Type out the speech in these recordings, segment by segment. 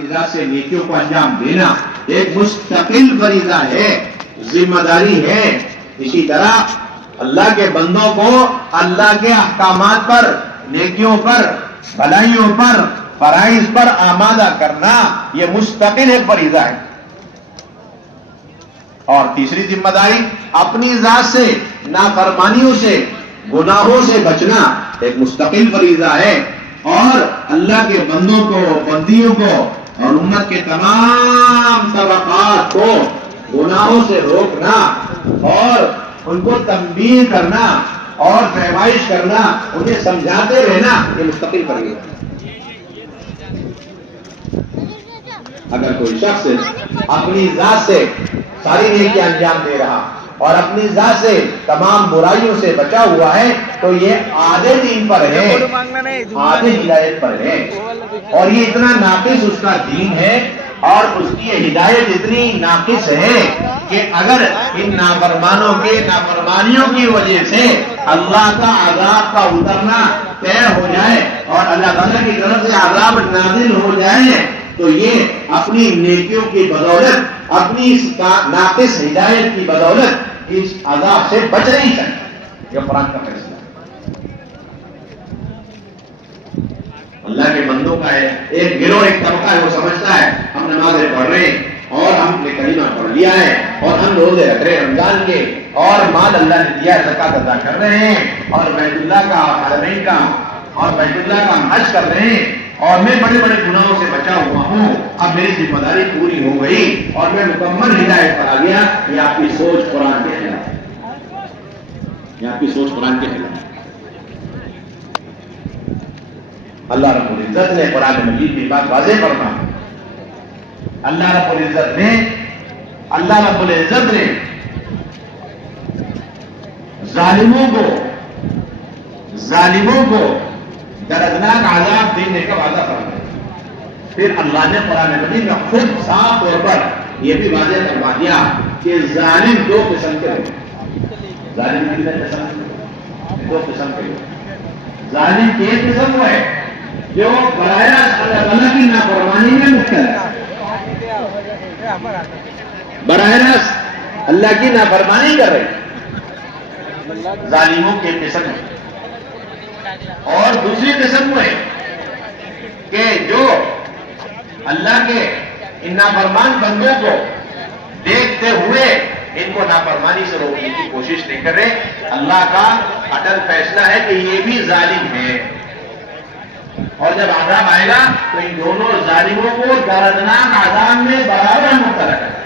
اپنی ذات سے نیکیوں کو انجام دینا ایک مستقل فریضہ ہے، ذمہ داری ہے۔ اسی طرح اللہ کے بندوں کو اللہ کے احکامات پر، نیکیوں پر، بھلائیوں پر، فرائض پر آمادہ کرنا یہ مستقل ایک فریضہ ہے۔ اور تیسری ذمہ داری اپنی ذات سے نافرمانیوں سے، گناہوں سے بچنا ایک مستقل فریضہ ہے۔ اور اللہ کے بندوں کو، بندیوں کو اور امت کے تمام طبقات کو گناہوں سے روکنا اور ان کو تنبیہ کرنا اور فہمائش کرنا، انہیں سمجھاتے رہنا، یہ مستقل فریضہ ہے۔ اگر کوئی شخص اپنی ذات سے ساری نیکیاں انجام دے رہا اور اپنی ذات سے تمام برائیوں سے بچا ہوا ہے تو یہ آدھے دین پر ہے، آدھے ہدایت پر ہے، اور یہ اتنا ناقص اس کا دین ہے اور اس کی ہدایت اتنی ناقص ہے کہ اگر ان نافرمانوں کے نافرمانیوں کی وجہ سے اللہ کا عذاب کا اترنا طے ہو جائے اور اللہ تعالیٰ کی طرف سے عذاب نازل ہو جائے تو یہ اپنی نیکیوں کی بدولت، اپنی اس ناقص ہدایت کی بدولت اس عذاب سے بچ نہیں سکتا۔ یہ قرآن کا فیصلہ ہے۔ اللہ کے بندوں کا ہے ایک گروہ، ایک طبقہ ہے، وہ سمجھتا ہے ہم نمازیں پڑھ رہے ہیں اور ہم نے کلمہ پڑھ لیا ہے اور ہم روزے رکھ رہے ہیں رمضان کے اور مال اللہ نے دیا زکات ادا کر رہے ہیں اور بیت اللہ کا، حرمین کا اور بیت اللہ کا ہم حج کر رہے ہیں اور میں بڑے بڑے گناہوں سے بچا ہوا ہوں، اب میری ذمہ داری پوری ہو گئی اور میں مکمل ہدایت پر آ گیا۔ یہ آپ کی سوچ قرآن کے خلاف ہے، یہ آپ کی سوچ قرآن کے خلاف ہے۔ اللہ رب العزت نے قرآن مجید میں بات واضح فرمائی۔ اللہ رب العزت نے ظالموں کو دردناک عذاب دینے کا وعدہ فرمایا۔ پھر اللہ نے قرآن مجید میں خود صاف طور پر یہ بھی واضح فرما دیا کہ ظالم دو قسم کے ہیں۔ ظالم کتنے قسم کے؟ دو قسم کے ہیں۔ ظالم کی ایک قسم وہ ہے جو براہ راست اللہ تعالیٰ کی نافرمانی میں مبتلا ہے، براہ راست اللہ کی نافرمانی کر رہے ہیں، ظالموں کی ایک قسم ہے۔ اور دوسری قسم وہ ہے کہ جو اللہ کے ان نافرمان بندوں کو دیکھتے ہوئے ان کو نافرمانی سے روکنے کی کوشش نہیں کر رہے۔ اللہ کا اٹل فیصلہ ہے کہ یہ بھی ظالم ہے اور جب عذاب آئے گا تو ان دونوں ظالموں کو دردناک عذاب میں برابر مبتلا کرے۔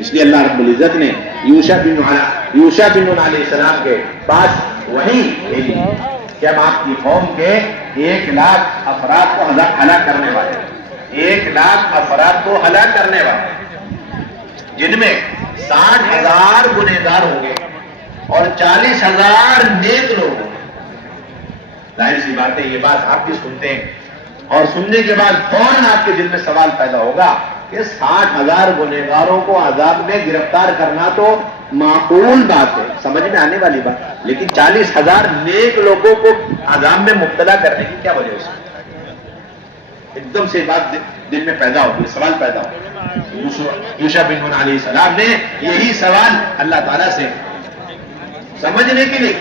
اس لیے اللہ رب العزت نے یوشع بن نون علیہ السلام کے پاس وحی بھیجی کہ ہم آپ کی قوم کے 1,00,000 افراد کو ہلاک کرنے والے، 1,00,000 افراد کو ہلاک کرنے والے، جن میں 60,000 گنہگار ہوں گے اور 40,000 نیک لوگ ہوں گے۔ ظاہر سی بات ہے، یہ بات آپ بھی سنتے ہیں اور سننے کے بعد فوراً آپ کے دل میں سوال پیدا ہوگا کہ 60,000 گنہگاروں کو عذاب میں گرفتار کرنا تو معقول بات ہے، سمجھ میں آنے والی بات، لیکن 40,000 نیک لوگوں کو عذاب میں مبتلا کرنے کی کیا وجہ ہے؟ ایک دم سے بات دل میں پیدا ہوگی، سوال پیدا ہوگا۔ یوشع بن نون علیہ السلام نے یہی سوال اللہ تعالیٰ سے سمجھنے کے لیے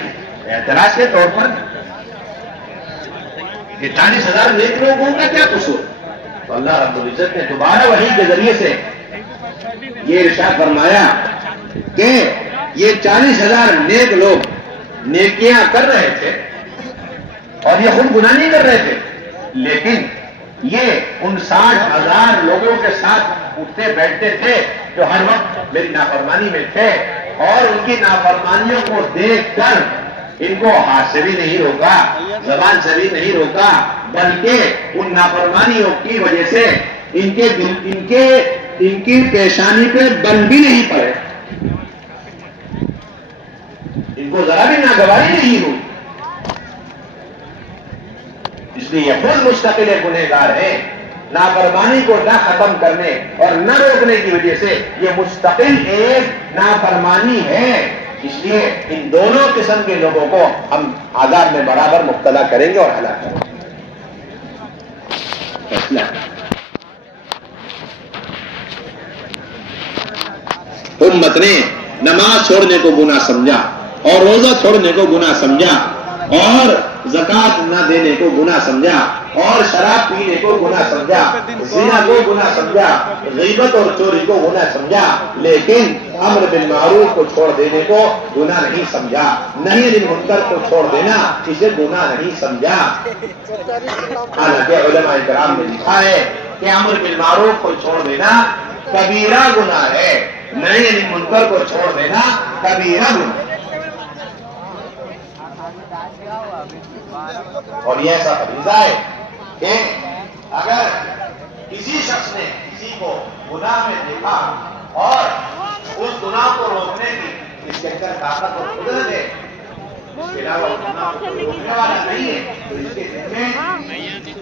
اعتراض کے طور پر کہ 40,000 نیک لوگوں کا کیا قصور؟ تو اللہ رب العزت نے دوبارہ وحی کے ذریعے سے یہ ارشاد فرمایا کہ یہ 40,000 نیک لوگ نیکیاں کر رہے تھے اور یہ خود گناہ نہیں کر رہے تھے، لیکن یہ ان 60,000 لوگوں کے ساتھ اٹھتے بیٹھتے تھے جو ہر وقت میری نافرمانی میں تھے اور ان کی نافرمانیوں کو دیکھ کر ان کو ہاتھ سے بھی نہیں روکا، زبان سے بھی نہیں روکا، بلکہ ان نافرمانیوں کی وجہ سے ان کی پیشانی پہ بن بھی نہیں پڑے، ان کو ذرا بھی ناگواری نہیں ہوئی۔ اس لیے یہ خود مستقل گنہگار ہے، نافرمانی کو نہ ختم کرنے اور نہ روکنے کی وجہ سے یہ مستقل ایک نافرمانی ہے اس لیے ان دونوں قسم کے لوگوں کو ہم عذاب میں برابر مبتلا کریں گے اور ہلاک کریں گے. امت نے نماز چھوڑنے کو گناہ سمجھا اور روزہ چھوڑنے کو گناہ سمجھا اور زکات نہ دینے کو گناہ سمجھا اور شراب پینے کو گناہ سمجھا، زنا کو گناہ سمجھا، غیبت اور چوری کو گناہ سمجھا، لیکن امر بالمعروف کو چھوڑ دینے کو گناہ نہیں سمجھا، نہی عن المنکر کو چھوڑ دینا اسے گناہ نہیں سمجھا. حالانکہ علماء کرام نے لکھا ہے کہ امر بالمعروف کو چھوڑ دینا کبیرہ گناہ ہے، نہی عن المنکر کو چھوڑ دینا کبیرہ گناہ. اور یہ ایسا فریضہ ہے کہ اگر کسی شخص نے کسی کو گناہ میں دیکھا اور اس گناہ کو روکنے کی اس کے اندر طاقت اور قدرت ہے، اس کے علاوہ گناہ کو روکنے والا نہیں ہے، تو اس کے ذمہ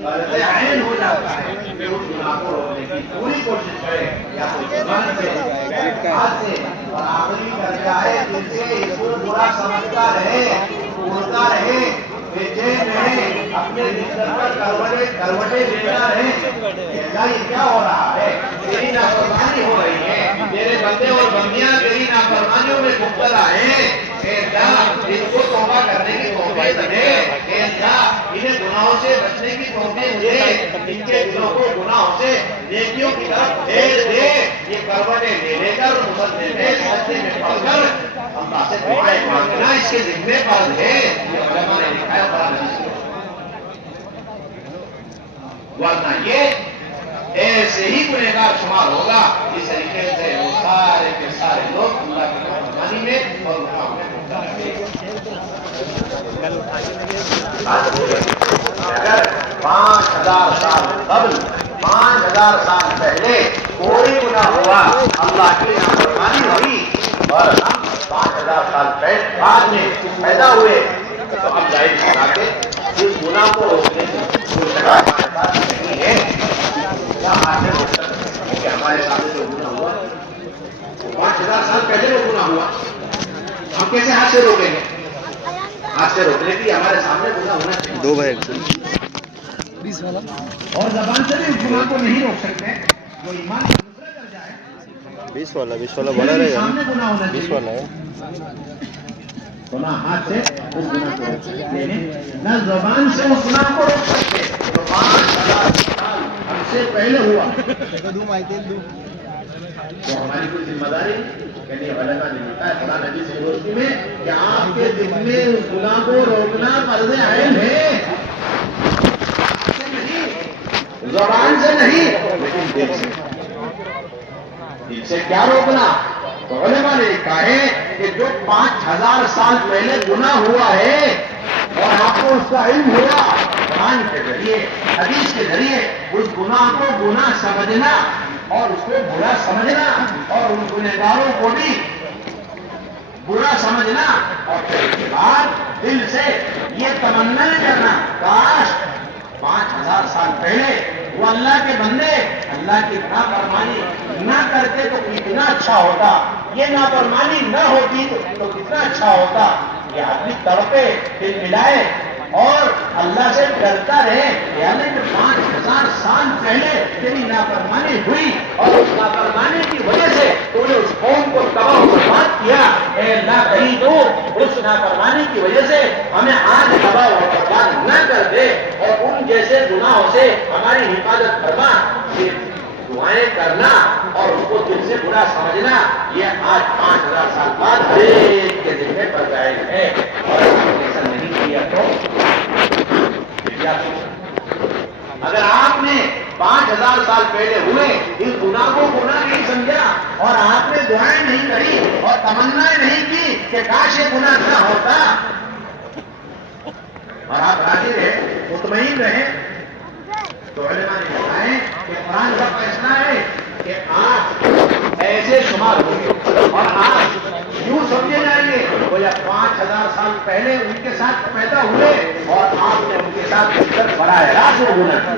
فرض عین ہو جاتا ہے کہ اس گناہ کو روکنے کی پوری کوشش کرے، یا کوئی زبان سے یا ہاتھ سے، اور آخری درجہ ہے دل سے اس کو برا سمجھتا رہے، بولتا رہے، بے چین رہے، اپنے بستر پر کروٹیں لیتا رہے. اللہ یہ کیا ہو رہا ہے؟ تیری نافرمانی ہو رہی ہے، تیرے بندے اور بندیاں تیری نافرمانیوں میں مبتلا ہیں. اے اللہ ان کو توبہ کرنے کی توفیق دے، اے اللہ انہیں گناہوں سے بچنے کی توفیق دے، ان کے دلوں کو گناہوں سے نیکیوں کی طرف بھیج دے. یہ کروٹیں لے کر مسلے میں سجدے میں پڑھ کر اللہ سے دعائیں مانگنا اس کے ذمہ فرض ہے. یہ علماء نے لکھا ہے قرآن حدیث میں. ورنہ یہ ایسے ہی گنہگار شمار ہوگا اس طریقے سے وہ سارے کے سارے لوگ اللہ کی نافرمانی میں اور گناہوں میں مبتلا ہیں. اگر 5000 سال قبل 5000 سال پہلے کوئی گناہ ہوا، اللہ کی نافرمانی ہوئی، اور ہم 5000 سال بعد میں پیدا ہوئے، تو اب ظاہر بنا کے اس گناہ کو روکنے کی کوئی ہمارے پاس نہیں ہے. کیا آگے روک سکتے ہیں کہ ہمارے سامنے جو گناہ ہوا 5000 سال پہلے جو گناہ ہوا ہم کیسے ہاتھ سے روکیں گے؟ ہاتھ سے روکنے کی ہمارے سامنے گناہ ہونا چاہیے. 2 بھائی اور زبان سے بھی اس گناہ کو نہیں روک سکتے. جو ایمان سے دوسرا کر جائے 20 والا بڑا رہے گا، سامنے گناہ ہونا 20 چاہیے. والا ہے. تو نہ ہاتھ سے اس گناہ کو روک سکتے ہیں، نہ زبان سے اس گناہ کو روک سکتے. تو 5000 سال ہم سے پہلے ہوا تو ہماری کوئی ذمہ داری یعنی علماء نے لکھا ہے قرآن حدیث کی روشنی میں کہ آپ کے ذمے اس گناہ کو روکنا فرض عین ہے. زبان سے نہیں لیکن دل سے. دل سے کیا روکنا؟ تو علماء نے لکھا ہے کہ جو 5000 سال پہلے گناہ ہوا ہے اور آپ کو اس کا علم ہوا، قرآن کے ذریعے حدیث کے ذریعے اس گناہ کو گناہ سمجھنا اور اس کو برا سمجھنا اور ان گنہگاروں کو بھی برا سمجھنا، اور پھر اس کے بعد دل سے یہ تمنا کرنا کاش 5000 سال پہلے وہ اللہ کے بندے اللہ کی نافرمانی نہ کرتے تو کتنا اچھا ہوتا، یہ نافرمانی نہ ہوتی تو کتنا اچھا ہوتا. یہ آدمی تڑپے دل ملائے اور اللہ سے ڈرتا رہے. یعنی کہ 5000 سال پہلے تیری نافرمانی ہوئی اور اس نافرمانی کی وجہ سے تو نے اس قوم کو تباہ و برباد کیا. اے اللہ کہیں تو اس نافرمانی کی وجہ سے ہمیں آج تباہ و برباد نہ کر دے اور ان جیسے گناہوں سے ہماری حفاظت فرما. یہ دعائیں کرنا اور اس کو دل سے برا سمجھنا یہ آج 5000 سال بعد ہر ایک کے ذمے پر جائز ہے. اور ایسا نہیں کیا تو اگر آپ نے 5000 سال پہلے ہوئے اس گناہ کو گناہ نہیں سمجھا اور آپ نے دعائیں نہیں کری اور تمنائیں نہیں کی کہ کاش یہ گناہ نہ ہوتا اور آپ راضی رہے مطمئن رہے، تو علماء نے کہا ہے کہ قرآن کا فیصلہ ہے کہ آپ ایسے شمار ہوں گے اور آپ یوں سمجھے جائیں گے گویا 5000 سال پہلے ان کے ساتھ پیدا ہوئے اور آپ نے ان کے ساتھ مل کر براہ راست وہ گناہ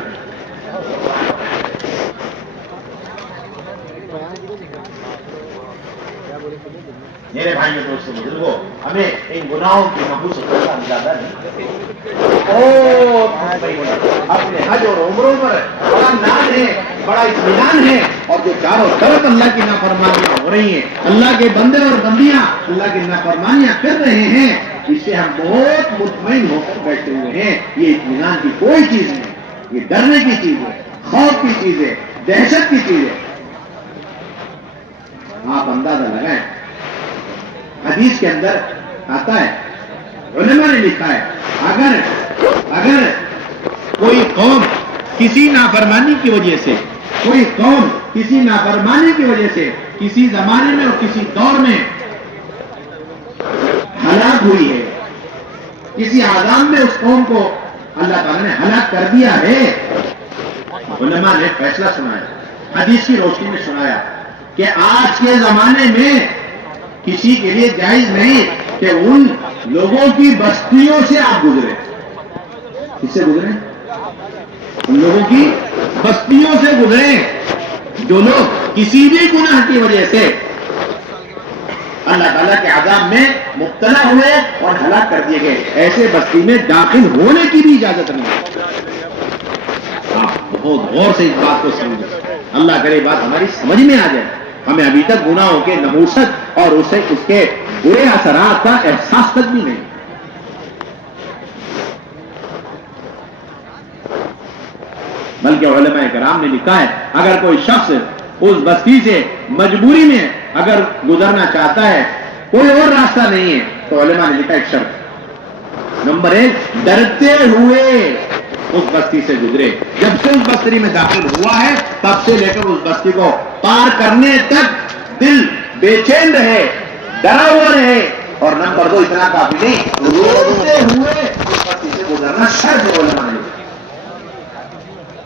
کیا. میرے بھائیوں دوستوں بزرگوں، ہمیں ان گناہوں کی نحوست کا اندازہ نہیں، اپنے حج اور عمروں پر بڑا ناز ہے، بڑا اطمینان ہے، اور جو چاروں طرف اللہ کی نافرمانیاں ہو رہی ہیں، اللہ کے بندے اور بندیاں اللہ کی نافرمانیاں کر رہے ہیں، اس سے ہم بہت مطمئن ہو کر بیٹھے ہوئے ہیں۔ یہ اطمینان کی کوئی چیز نہیں، یہ ڈرنے کی چیز ہے، خوف کی چیز ہے، دہشت کی چیز ہے۔ آپ اندازہ لگائیں، حدیث کے اندر آتا ہے، علماء نے لکھا ہے، اگر کوئی قوم کسی نافرمانی کی وجہ سے، کوئی قوم کسی نافرمانی کی وجہ سے کسی زمانے میں اور کسی دور میں ہلاک ہوئی ہے، کسی عذاب میں اس قوم کو اللہ تعالیٰ نے ہلاک کر دیا ہے، علماء نے فیصلہ سنایا، حدیث کی روشنی میں سنایا کہ آج کے زمانے میں کسی کے لیے جائز نہیں کہ ان لوگوں کی بستیوں سے آپ گزرے۔ کس سے گزرے؟ ان لوگوں کی بستیوں سے گزرے جو لوگ کسی بھی گناہ کی وجہ سے اللہ تعالیٰ کے عذاب میں مبتلا ہوئے اور ہلاک کر دیے گئے، ایسے بستی میں داخل ہونے کی بھی اجازت نہیں۔ آپ بہت غور سے اس بات کو سمجھیں، اللہ کرے بات ہماری سمجھ میں آ جائے، ہمیں ابھی تک گناہوں کے نحوست اور اس کے برے اثرات کا احساس تک بھی نہیں۔ بلکہ علماء کرام نے لکھا ہے، اگر کوئی شخص اس بستی سے مجبوری میں اگر گزرنا چاہتا ہے، کوئی اور راستہ نہیں ہے، تو علماء نے لکھا ایک شرط، نمبر 1، ڈرتے ہوئے اس بستی سے گزرے۔ جب سے اس بستی میں داخل ہوا ہے تب سے لے کر اس بستی کو پار کرنے تک دل بے چین رہے، ڈرا ہوا رہے، اور نمبر 2 اتنا کافی نہیں، روتے ہوئے اس بستی سے گزرنا شرط ہے۔ علماء نے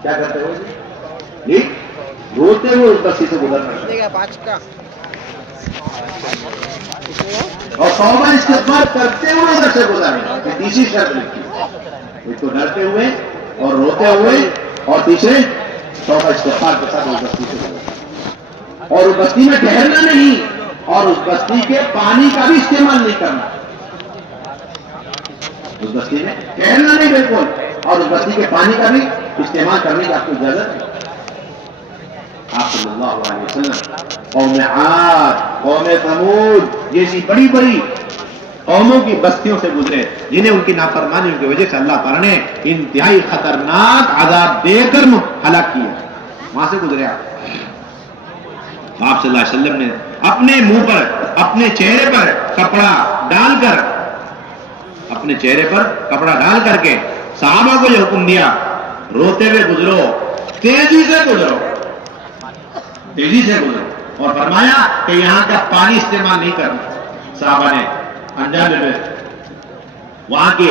کیا کرتے ہوئے؟ روتے ہوئے اس بستی سے گزرنا شرط، اور توبہ استغفار کرتے ہوئے ادھر سے گزرنا، تیسری شرط لکھی، ایک تو ڈرتے ہوئے اور روتے ہوئے، اور تیسرے توبہ استغفار کے ساتھ اس بستی سے گزرنا، اور اس بستی میں ٹھہرنا نہیں، اور اس بستی کے پانی کا بھی استعمال نہیں کرنا، اس بستی میں ٹھہرنا نہیں بالکل، اور اس بستی کے پانی کا بھی استعمال کرنے کی آپ کو اجازت نہیں۔ آپ صلی اللہ علیہ وسلم قوم عاد، قوم ثمود جیسی بڑی بڑی قوموں کی بستیوں سے گزرے، جنہیں ان کی نافرمانیوں کی وجہ سے اللہ تعالیٰ نے انتہائی خطرناک عذاب دے کر ہلاک کیا، وہاں سے گزرے آپ صلی اللہ علیہ وسلم نے اپنے منہ پر، اپنے چہرے پر کپڑا ڈال کر، اپنے چہرے پر کپڑا ڈال کر کے صحابہ کو یہ حکم دیا، روتے ہوئے گزرو، تیزی سے گزرو، تیزی سے گزرو، اور فرمایا کہ یہاں کا پانی استعمال نہیں کرنا۔ صحابہ نے انجام میں وہاں کے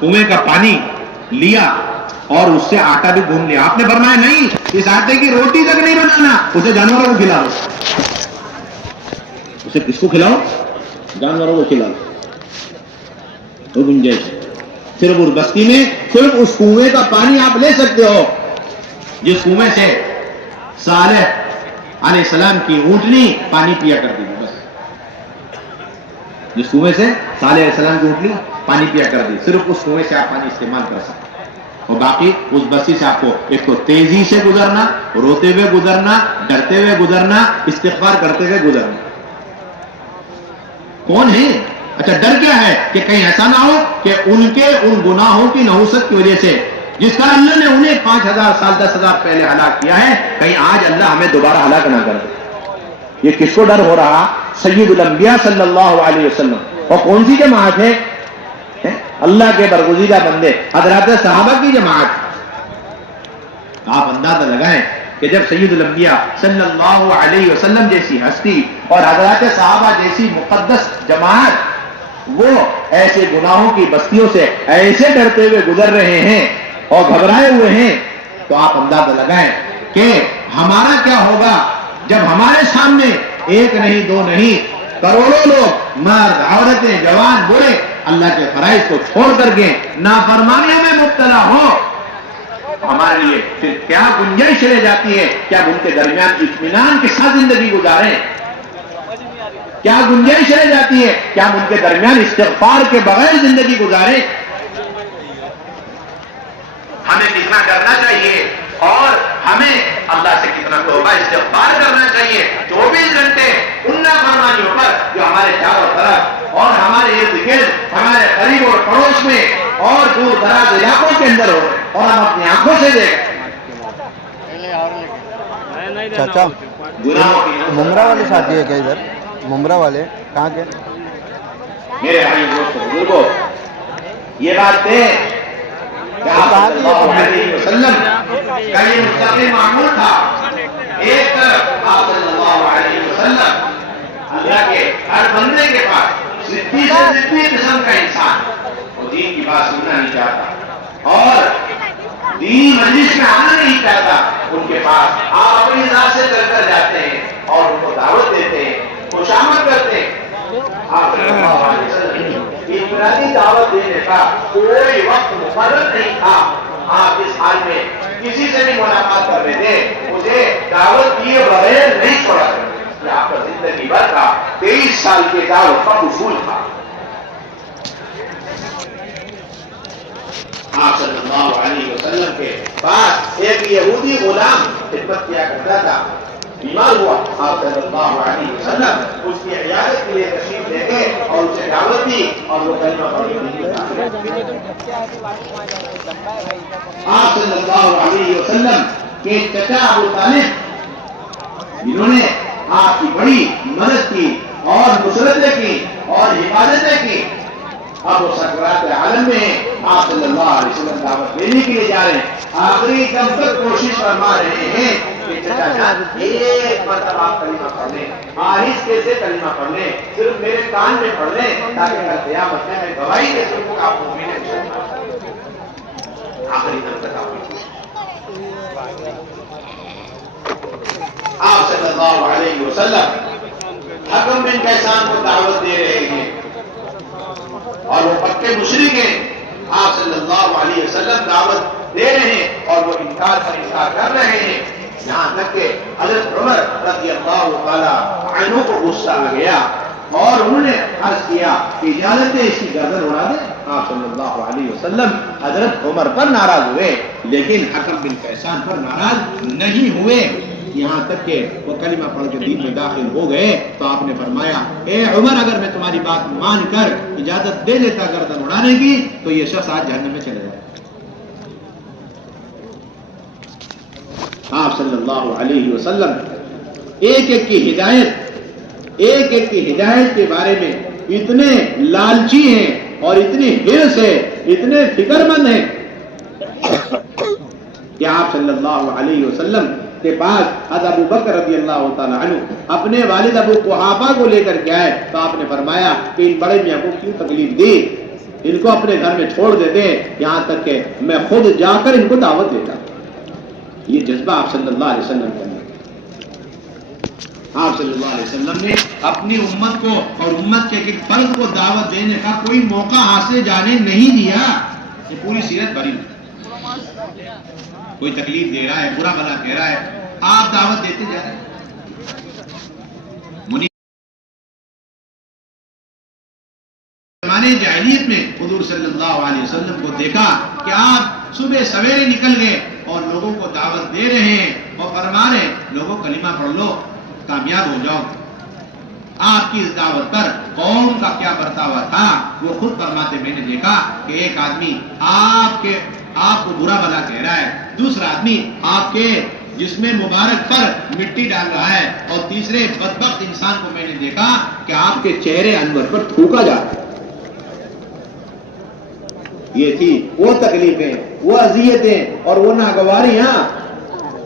کنویں کا پانی لیا اور اس سے آٹا بھی گھوم لیا۔ آپ نے فرمایا نہیں، اس آٹے کی روٹی تک نہیں بنانا، اسے جانوروں کو کھلاؤ۔ اسے کس کو کھلاؤ؟ جانوروں کو کھلاؤ۔ وہ گنجائش صرف اس بستی میں صرف اس کنویں کا پانی آپ لے سکتے ہو جس کنویں سے صالح علیہ السلام کی اونٹنی پانی پیا کرتی تھی، بس جس کنویں سے صالح علیہ السلام کی اونٹنی پانی پیا کرتی، صرف اس کنویں سے آپ پانی استعمال کر سکتے، اور باقی اس بستی سے آپ کو ایک تو تیزی سے گزرنا، روتے ہوئے گزرنا، ڈرتے ہوئے گزرنا، استغفار کرتے ہوئے گزرنا۔ کون ہے؟ اچھا ڈر کیا ہے کہ کہیں ایسا نہ ہو کہ ان کے ان گناہوں کی نحوست کی وجہ سے جس کا اللہ نے انہیں 5000 سال 10,000 پہلے ہلاک کیا ہے، کہیں آج اللہ ہمیں دوبارہ ہلاک نہ کر دے۔ یہ کس کو ڈر ہو رہا؟ سید الانبیاء صلی اللہ علیہ وسلم۔ اور کون سی جماعت ہے؟ اللہ کے برگزیدہ بندے حضرات صحابہ کی جماعت۔ آپ اندازہ لگائیں کہ جب سید الانبیاء صلی اللہ علیہ وسلم جیسی ہستی اور حضرات صحابہ جیسی مقدس جماعت وہ ایسے گناہوں کی بستیوں سے ایسے ڈرتے ہوئے گزر رہے ہیں اور گھبرائے ہوئے ہیں، تو آپ اندازہ لگائیں کہ ہمارا کیا ہوگا جب ہمارے سامنے ایک نہیں دو نہیں کروڑوں لوگ، مرد عورتیں جوان بوڑھے، اللہ کے فرائض کو چھوڑ کر کے نافرمانیوں میں مبتلا ہو، ہمارے لیے پھر کیا گنجائش رہ جاتی ہے کہ اب ان کے درمیان اطمینان کے ساتھ زندگی گزاریں؟ کیا گنجائش رہ جاتی ہے کہ ہم ان کے درمیان استغفار کے بغیر زندگی گزاریں؟ ہمیں کتنا کرنا چاہیے اور ہمیں اللہ سے کتنا توبہ استغفار کرنا چاہیے 24 گھنٹے ان نافرمانیوں پر جو ہمارے چاروں طرف اور ہمارے ارد گرد ہمارے قریب اور پڑوس میں اور دور دراز علاقوں کے اندر ہو اور ہم اپنی آنکھوں سے دیکھیں۔ چاچا ممرا والے ساتھی ہے کیا ادھر؟ ممرا والے کہاں کے؟ میرے بھائی دوستوں بزرگوں، یہ بات ہے کہ آپ صلی اللہ علیہ وسلم کا یہ مستقل معمول تھا۔ ایک طرف آپ صلی اللہ علیہ وسلم اللہ کے ہر بندے کے پاس ضدی سے ضدی قسم کا انسان وہ دین کی بات سننا نہیں چاہتا اور دین مجلس میں آنا نہیں چاہتا، ان کے پاس آپ اپنی ذات سے چل کر جاتے ہیں اور ان کو دعوت دیتے ہیں، خوشامد کرتے ہیں۔ آپ صلی اللہ علیہ وسلم انفرادی دعوت دینے کا کوئی وقت مقرر نہیں تھا۔ آپ اس حال میں کسی سے بھی ملاقات کر رہے تھے، مجھے دعوت دیے بغیر نہیں چھوڑا کرتے۔ یہ آپ کا زندگی بھر کا 23 سال کے دعوت کا اصول تھا۔ آپ صلی اللہ علیہ وسلم کے پاس ایک یہودی غلام خدمت کیا کرتا تھا، بیمار ہوا، آپ صلی اللہ علیہ وسلم اس کی عیادت کے لیے تشریف لے گئے اور اسے دعوت دی اور وہ کلمہ پڑھ۔ آپ صلی اللہ علیہ وسلم کے چچا ابو طالب جنہوں نے آپ کی بڑی مدد کی اور نصرتیں کی اور حفاظتیں کی، اب وہ سکرات عالم میں آپ صلی اللہ علیہ وسلم دعوت دینے کے لیے جا رہے ہیں۔ آخری دم تک کوشش فرما رہے ہیں کہ چچا جان ایک مرتبہ آپ کلمہ پڑھ لیں، آہستہ سے کلمہ پڑھ لیں، صرف میرے کان میں پڑھ لیں تاکہ کل قیامت میں میں گواہی دے سکوں کہ آپ مومن ہیں۔ آخری دم تک آپ صلی اللہ علیہ وسلم حکم بن کیسان کو دعوت دے رہے ہیں اور وہ پکے مشرک ہیں۔ آپ صلی اللہ علیہ وسلم دعوت دے رہے ہیں اور وہ انکار پر انکار کر رہے ہیں، یہاں تک کہ حضرت عمر رضی اللہ تعالی عنہ کو غصہ آ گیا اور انہوں نے عرض کیا کہ اجازت ہے اس کی گردن اڑا دیں۔ آپ صلی اللہ علیہ وسلم حضرت عمر پر ناراض ہوئے لیکن حکم بن کیسان پر ناراض نہیں ہوئے، یہاں تک کہ وہ کلمہ پڑھ کے دین میں داخل ہو گئے تو آپ نے فرمایا اے عمر اگر میں تمہاری بات مان کر اجازت دے دیتا گردن اڑانے کی تو یہ شخص آج جہنم میں چلے جائے۔ آپ صلی اللہ علیہ وسلم ایک ایک کی ہدایت کے بارے میں اتنے لالچی ہیں اور اتنے حرص ہے، اتنے فکر مند ہیں کہ آپ صلی اللہ علیہ وسلم کے پاس حضرت ابو بکر رضی اللہ تعالی عنہ اپنے والد ابو قحافہ کو لے کر کے آئے تو آپ نے فرمایا کہ ان بڑے میاں کو کیوں تکلیف دی، ان کو اپنے گھر میں چھوڑ دیتے یہاں تک کہ میں خود جا کر ان کو دعوت دیتا۔ یہ جذبہ آپ صلی اللہ علیہ وسلم کے اندر، آپ صلی اللہ علیہ وسلم نے اپنی امت کو اور امت کے ایک فرد کو دعوت دینے کا کوئی موقع حاصل جانے نہیں دیا۔ یہ پوری سیرت بری ہے، کوئی تکلیف دے رہا ہے، برا بھلا کہہ رہا ہے، آپ دعوت دیتے جا رہے ہیں۔ زمانے جاہلیت میں حضور صلی اللہ علیہ وسلم کو دیکھا کہ آپ صبح سویرے نکل گئے اور لوگوں کو دعوت دے رہے ہیں اور فرما رہے ہیں لوگوں کلمہ پڑھ لو کامیاب ہو جاؤ۔ آپ کی اس دعوت پر قوم کا کیا برتاوا تھا وہ خود فرماتے میں نے دیکھا کہ ایک آدمی آپ کو برا بھلا کہہ رہا ہے، دوسرا آدمی آپ کے جسم مبارک پر مٹی ڈال رہا ہے اور تیسرے بدبخت انسان کو میں نے دیکھا کہ آپ کے چہرے انور پر تھوکا جا رہا ہے۔ یہ تھی وہ تکلیفیں، وہ اذیتیں اور وہ ناگواریاں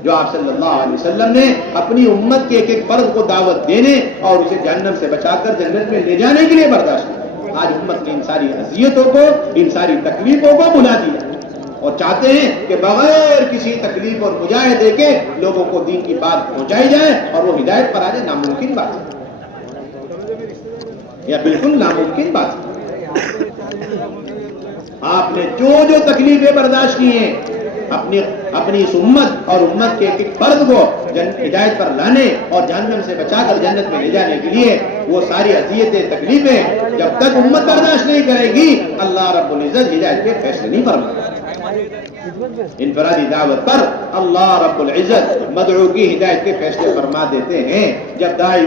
جو آپ صلی اللہ علیہ وسلم نے اپنی امت کے ایک ایک فرد کو دعوت دینے اور اسے جہنم سے بچا کر جنت میں لے جانے کے لیے برداشت کی۔ آج امت نے ان ساری اذیتوں کو، ان ساری تکلیفوں کو بھلا دیا اور چاہتے ہیں کہ بغیر کسی تکلیف اور مجاہدے کے لوگوں کو دین کی بات پہنچائی جائے اور وہ ہدایت پر آ جائے۔ ناممکن بات ہے، یہ بالکل ناممکن بات ہے۔ آپ نے جو تکلیفیں برداشت کی ہیں اپنی اس امت اور امت کے ایک فرد کو ہدایت پر لانے اور جہنم سے بچا کر جنت میں لے جانے کے لیے وہ ساری اذیتیں تکلیفیں جب تک امت برداشت نہیں کرے گی اللہ رب العزت ہدایت کے فیصلے نہیں فرمائے گا۔ انفرادی دعوت پر اللہ رب العزت مدعو کی ہدایت کے فیصلے فرما دیتے ہیں جب داعی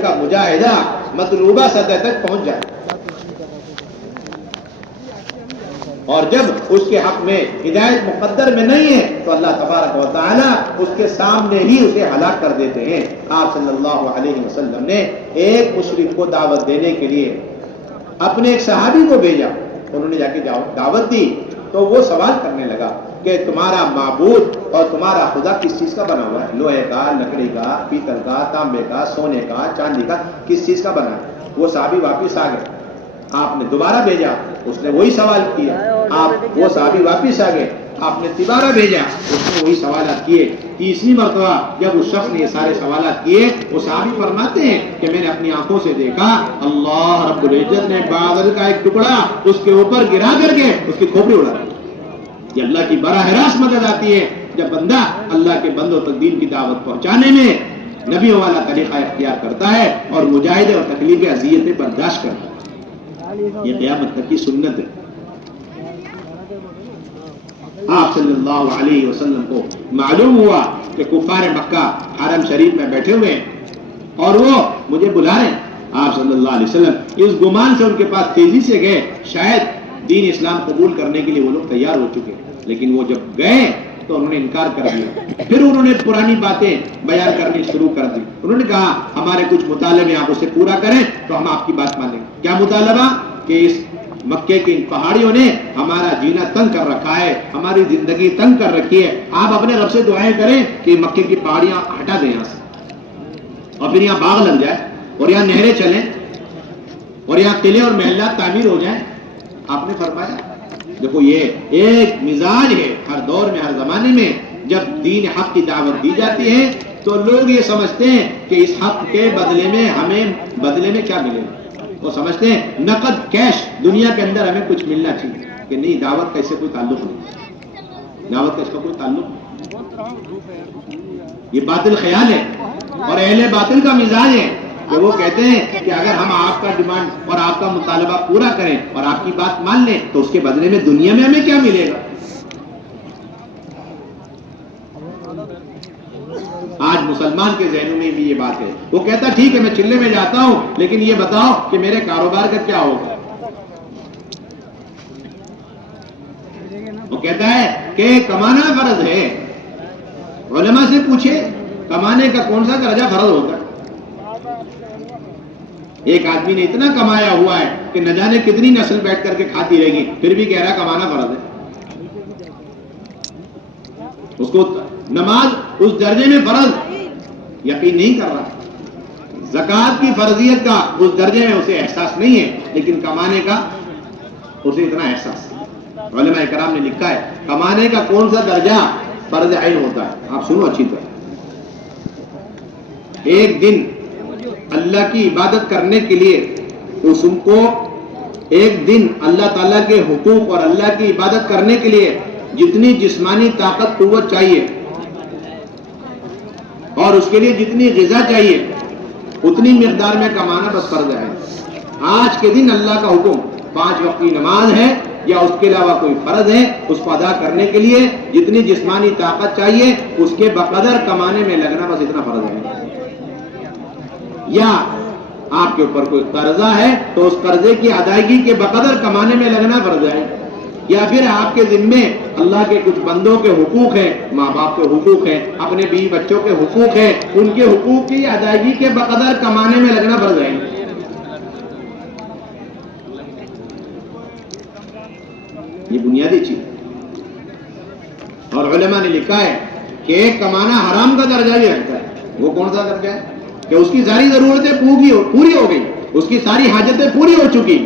کا مجاہدہ مطلوبہ سطح تک پہنچ جائے اور جب اس کے حق میں ہدایت مقدر میں نہیں ہے تو اللہ تبارک و تعالی اس کے سامنے ہی اسے ہلاک کر دیتے ہیں۔ آپ صلی اللہ علیہ وسلم نے ایک مشرک کو دعوت دینے کے لیے اپنے ایک صحابی کو بھیجا، انہوں نے جا کے دعوت دی تو وہ سوال کرنے لگا کہ تمہارا معبود اور تمہارا خدا کس چیز کا بنا ہوا ہے؟ لوہے کا، لکڑی کا، پیتل کا، تانبے کا، سونے کا، چاندی کا، کس چیز کا بنا ہے؟ وہ صحابی واپس آ گئے، آپ نے دوبارہ بھیجا، اس نے وہی سوال کیا، وہ صحابی واپس آ گئے، آپ نے دوبارہ بھیجا، اس نے وہی سوالات کیے، تیسری مرتبہ جب اس شخص نے یہ سارے سوالات کیے وہ صحابی فرماتے ہیں کہ میں نے اپنی آنکھوں سے دیکھا اللہ رب العزت نے بادل کا ایک ٹکڑا اس کے اوپر گرا کر کے اس کی کھوپڑی اڑا دی۔ یہ اللہ کی براہ راست مدد آتی ہے جب بندہ اللہ کے بندوں تک دین کی دعوت پہنچانے میں نبیوں والا طریقہ اختیار کرتا ہے اور مجاہدے اور تکلیفیں اذیتیں برداشت کرتا ہے۔ یہ قیامت تک کی سنت ہے۔ آپ صلی اللہ علیہ وسلم کو معلوم ہوا کہ کفار مکہ حرم شریف میں بیٹھے ہوئے ہیں اور وہ مجھے بلا رہے ہیں۔ آپ صلی اللہ علیہ وسلم اس گمان سے ان کے پاس تیزی سے گئے، شاید دین اسلام قبول کرنے کے لیے وہ لوگ تیار ہو چکے، لیکن وہ جب گئے تو انہوں نے انکار کر دیا۔ پھر انہوں نے پرانی باتیں بیان کرنی شروع کر دی۔ انہوں نے کہا ہمارے کچھ مطالبے آپ اسے پورا کریں تو ہم آپ کی بات مانیں گے۔ کیا مطالبہ؟ کہ اس مکے کی ان پہاڑیوں نے ہمارا جینا تنگ کر رکھا ہے، ہماری زندگی تنگ کر رکھی ہے، آپ اپنے رب سے دعائیں کریں کہ مکے کی پہاڑیاں ہٹا دیں یہاں سے اور پھر یہاں باغ لگ جائے اور یہاں نہریں چلیں اور یہاں قلعے اور محلات تعمیر ہو جائیں۔ آپ نے فرمایا دیکھو یہ ایک مزاج ہے، ہر دور میں ہر زمانے میں جب دین حق کی دعوت دی جاتی ہے تو لوگ یہ سمجھتے ہیں کہ اس حق کے بدلے میں ہمیں بدلے میں کیا ملے گا، وہ سمجھتے ہیں نقد کیش دنیا کے اندر ہمیں کچھ ملنا چاہیے، کہ نہیں دعوت کا اس سے کوئی تعلق نہیں، دعوت کا اس کا کوئی تعلق نہیں۔ یہ باطل خیال ہے اور اہل باطل کا مزاج ہے کہ وہ کہتے ہیں کہ اگر ہم آپ کا ڈیمانڈ اور آپ کا مطالبہ پورا کریں اور آپ کی بات مان لیں تو اس کے بدلے میں دنیا میں ہمیں کیا ملے گا۔ آج مسلمان کے ذہنوں میں بھی یہ بات ہے، وہ کہتا ٹھیک ہے میں چلے میں جاتا ہوں لیکن یہ بتاؤ کہ میرے کاروبار کا کیا ہوگا۔ وہ کہتا ہے کہ کمانا فرض ہے، علماء سے پوچھے کمانے کا کون سا درجہ فرض ہوگا۔ ایک آدمی نے اتنا کمایا ہوا ہے کہ نہ جانے کتنی نسل بیٹھ کر کے کھاتی رہے گی، پھر بھی کہہ رہا کمانا فرض ہے۔ اس کو نماز اس درجے میں فرض یقین نہیں کر رہا، زکوٰۃ کی فرضیت کا اس درجے میں اسے احساس نہیں ہے، لیکن کمانے کا اسے اتنا احساس ہے۔ علماء کرام نے لکھا ہے کمانے کا کون سا درجہ فرض عین ہوتا ہے، آپ سنو اچھی طرح۔ ایک دن اللہ کی عبادت کرنے کے لیے اس کو ایک دن اللہ تعالیٰ کے حقوق اور اللہ کی عبادت کرنے کے لیے جتنی جسمانی طاقت قوت چاہیے اور اس کے لیے جتنی غذا چاہیے اتنی مقدار میں کمانا بس فرض ہے۔ آج کے دن اللہ کا حکم 5 وقت کی نماز ہے یا اس کے علاوہ کوئی فرض ہے، اس کو ادا کرنے کے لیے جتنی جسمانی طاقت چاہیے اس کے بقدر کمانے میں لگنا بس اتنا فرض ہے۔ یا آپ کے اوپر کوئی قرضہ ہے تو اس قرضے کی ادائیگی کے بقدر کمانے میں لگنا فرض ہے، یا پھر آپ کے ذمے اللہ کے کچھ بندوں کے حقوق ہیں، ماں باپ کے حقوق ہیں، اپنے بیوی بچوں کے حقوق ہیں، ان کے حقوق کی ادائیگی کے بقدر کمانے میں لگنا فرض ہے۔ یہ بنیادی چیز اور علماء نے لکھا ہے کہ ایک کمانا حرام کا درجہ بھی رکھتا ہے۔ وہ کون سا درجہ ہے؟ کہ اس کی ساری ضرورتیں پوری ہو گئی، اس کی ساری حاجتیں پوری ہو چکی،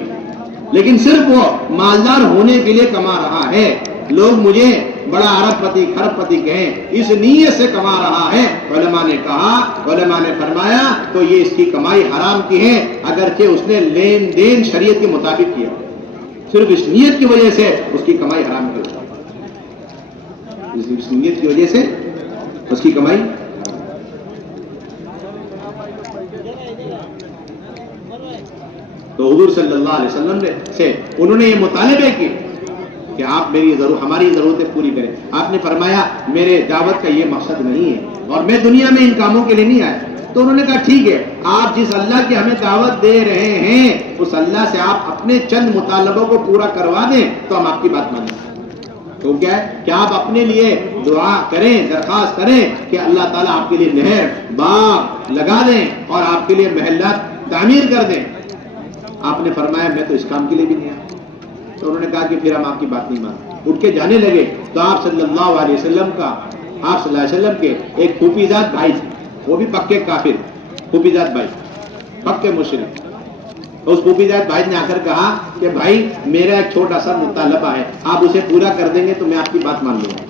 لیکن صرف وہ مالدار ہونے کے لیے کما رہا ہے، لوگ مجھے بڑا ارب پتی کھرب پتی کہیں، اس نیت سے کما رہا ہے۔ علماء نے کہا، علماء نے فرمایا تو یہ اس کی کمائی حرام کی ہے، اگرچہ اس نے لین دین شریعت کے مطابق کیا۔ صرف اس نیت کی وجہ سے اس کی کمائی حرام کی ہوتی ہے، اس نیت کی وجہ سے اس کی کمائی. تو حضور صلی اللہ علیہ وسلم سے انہوں نے یہ مطالبے کی کہ آپ ہماری ضرورتیں پوری کریں. آپ نے فرمایا میرے دعوت کا یہ مقصد نہیں ہے اور میں دنیا میں ان کاموں کے لیے نہیں آیا. تو انہوں نے کہا ٹھیک ہے، آپ جس اللہ کی ہمیں دعوت دے رہے ہیں اس اللہ سے آپ اپنے چند مطالبوں کو پورا کروا دیں تو ہم آپ کی بات مانیں. تو کیا ہے کہ آپ اپنے لیے دعا کریں، درخواست کریں کہ اللہ تعالیٰ آپ کے لیے نہر باغ لگا دیں اور آپ کے لیے محلات تعمیر کر دیں. آپ نے فرمایا میں تو اس کام کے لیے بھی نہیں آیا. تو انہوں نے کہا کہ پھر ہم آپ کی بات نہیں مانتے. اٹھ کے جانے لگے تو آپ صلی اللہ علیہ وسلم کے ایک پھوپھیزاد بھائی تھے، وہ بھی پکے کافر، پھوپھیزاد بھائی پکے مشرک. اس پھوپھیزاد بھائی نے آ کر کہا کہ بھائی میرا ایک چھوٹا سا مطالبہ ہے، آپ اسے پورا کر دیں گے تو میں آپ کی بات مان لوں گا.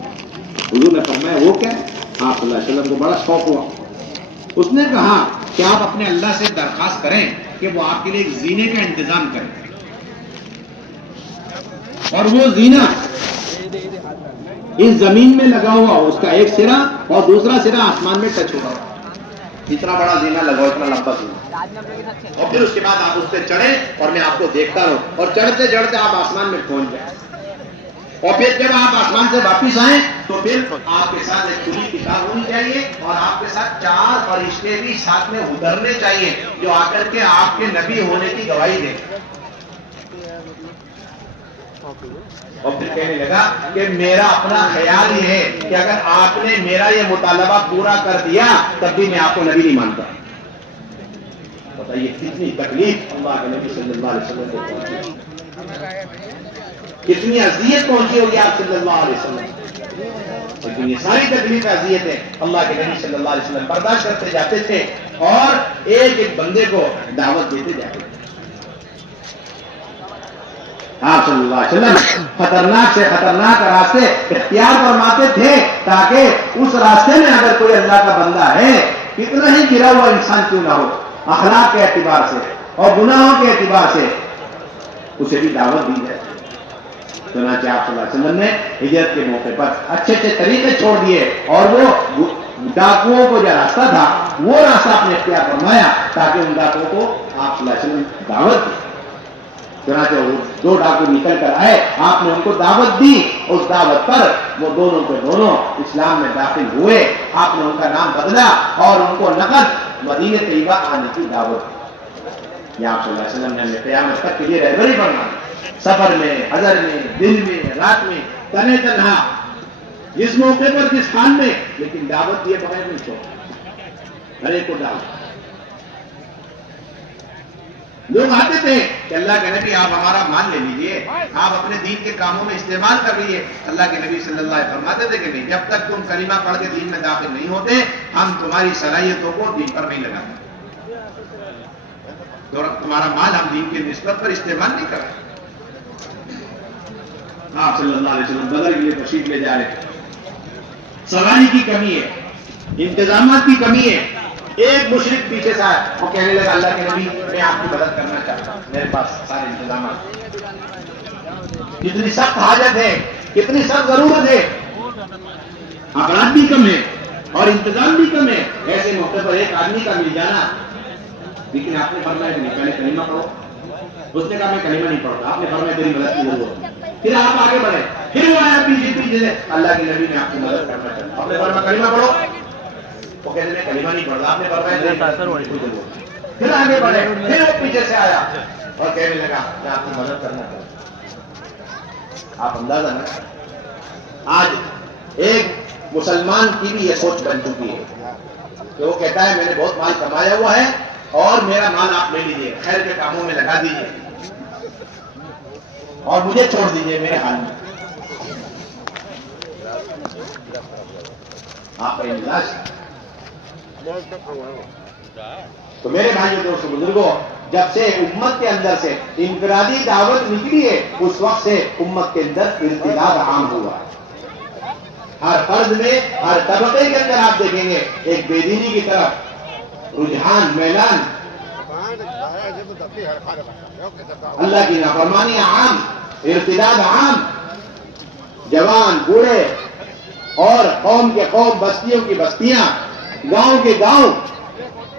حضور نے فرمایا وہ کیا ہے؟ آپ صلی اللہ علیہ وسلم کو بڑا شوق ہوا. اس نے کہا کہ آپ اپنے اللہ سے درخواست کریں کہ وہ آپ کے لیے ایک زینے کا انتظام کریں، اور وہ زینہ اس زمین میں لگا ہوا، اس کا ایک سرا اور دوسرا سرا آسمان میں ٹچ ہوا. اتنا بڑا زینہ لگاؤ، اتنا لمبا زینہ، اور پھر اس کے بعد آپ اس پہ چڑھیں اور میں آپ کو دیکھتا رہوں، اور چڑھتے چڑھتے آپ آسمان میں پہنچ جائیں. اور پھر جب آپ آسمان سے واپس آئیں تو پھر آپ کے ساتھ ایک کھلی کتاب ہونی چاہیے اور آپ کے ساتھ 4 فرشتے بھی ساتھ میں اترنے چاہیے جو آ کر کے آپ کے نبی ہونے کی گواہی دیں. اور پھر کہنے لگا کہ میرا اپنا خیال یہ ہے کہ اگر آپ نے میرا یہ مطالبہ پورا کر دیا تب بھی میں آپ کو نبی نہیں مانتا. بتائیے کتنی تکلیف اللہ کے نبی صلی اللہ علیہ وسلم کو پہنچی، کتنی اذیت پہنچی ہوگی آپ صلی اللہ علیہ وسلم. لیکن یہ ساری تکلیف اذیتیں اللہ کے نبی صلی اللہ علیہ وسلم برداشت کرتے جاتے تھے اور ایک ایک بندے کو دعوت دیتے جاتے تھے. آپ صلی اللہ علیہ وسلم خطرناک سے خطرناک راستے اختیار فرماتے تھے تاکہ اس راستے میں اگر کوئی اللہ کا بندہ ہے، کتنا ہی گرا ہوا انسان کیوں نہ ہو، اخلاق کے اعتبار سے اور گناہوں کے اعتبار سے اسے بھی دعوت دی جائے. چنانچہ آپ صلی اللہ علیہ وسلم نے ہجرت کے موقع پر اچھے اچھے طریقے چھوڑ دیے اور وہ ڈاکوؤں کو جو راستہ تھا وہ راستہ آپ نے اختیار فرمایا تاکہ ان ڈاکوؤں کو آپ صلی اللہ علیہ وسلم دعوت دی. چنانچہ وہ 2 ڈاکو نکل کر آئے، آپ نے ان کو دعوت دی. اس دعوت پر وہ دونوں کے دونوں اسلام میں داخل ہوئے. آپ نے ان کا نام بدلا اور ان کو نقد مدینہ طیبہ آنے کی دعوت دی. یہ آپ صلی اللہ علیہ وسلم نے ہمیں قیامت تک کے لیے رہبری بننا، سفر میں، حضر میں، دن میں، رات میں، تنے تنہا، جس موقع پر جس حال میں، لیکن دعوت دیے بغیر نہیں چھوڑ، ہر ایک کو دعوت. لوگ آتے تھے کہ اللہ کے نبی آپ ہمارا مال لے لیجئے، آپ اپنے دین کے کاموں میں استعمال کر لیجئے. اللہ کے نبی صلی اللہ علیہ وسلم فرماتے تھے کہ نہیں، جب تک تم کلمہ پڑھ کے دین میں داخل نہیں ہوتے ہم تمہاری صلاحیتوں کو دین پر نہیں لگاتے، تمہارا مال ہم دین کی نسبت پر استعمال نہیں کرتے. آپ صلی اللہ علیہ وسلم بدر کے لیے تشریف لے جا رہے ہیں، سواری کی کمی ہے، انتظامات کی کمی ہے. ایک مشرک پیچھے سے آیا وہ کہنے لگا اللہ کے نبی میں آپ کی مدد کرنا چاہتا ہوں، میرے پاس سارے انتظامات، کتنی سخت حاجت ہے، کتنی سخت ضرورت ہے، افراد بھی کم ہے اور انتظام بھی کم ہے. ایسے موقع پر ایک آدمی کا مل جانا. لیکن آپ نے فرمایا کہ نہیں، پہلے کلمہ پڑھو. اس نے کہا میں کلمہ نہیں پڑھتا. آپ نے فرمایا تیری مدد کی ضرورت. پھر آپ آگے بڑھے، پھر وہ آیا پیچھے سے اللہ کے نبی میں آپ کی مدد کرنا چاہتا ہوں. آپ نے فرمایا کلمہ پڑھو. وہ کہتے ہیں کلمہ نہیں پڑھتا. آپ نے فرمایا پھر آگے بڑھے، پھر وہ پیچھے سے آیا اور کہنے لگا میں آپ کی مدد کرنا چاہتا ہوں. آپ اندازہ نہ کریں آج ایک مسلمان کی بھی یہ سوچ بن چکی ہے کہ وہ کہتا ہے میں نے بہت مال کمایا ہوا ہے اور میرا مال آپ لے لیجیے، خیر کے کاموں میں لگا دیجیے اور مجھے چھوڑ دیجیے میرے حال میں. آپ کا مزاج. تو میرے بھائیوں دوستوں بزرگوں، جب سے امت کے اندر سے انفرادی دعوت نکلی ہے اس وقت سے امت کے اندر ارتداد عام ہوا ہے. ہر فرد میں، ہر طبقے کے اندر آپ دیکھیں گے ایک بے دینی کی طرف رجحان، میلان، اللہ کی نافرمانی عام. ارتداد عام، جوان بوڑھے اور قوم کے قوم، بستیوں کی بستیاں، گاؤں کے گاؤں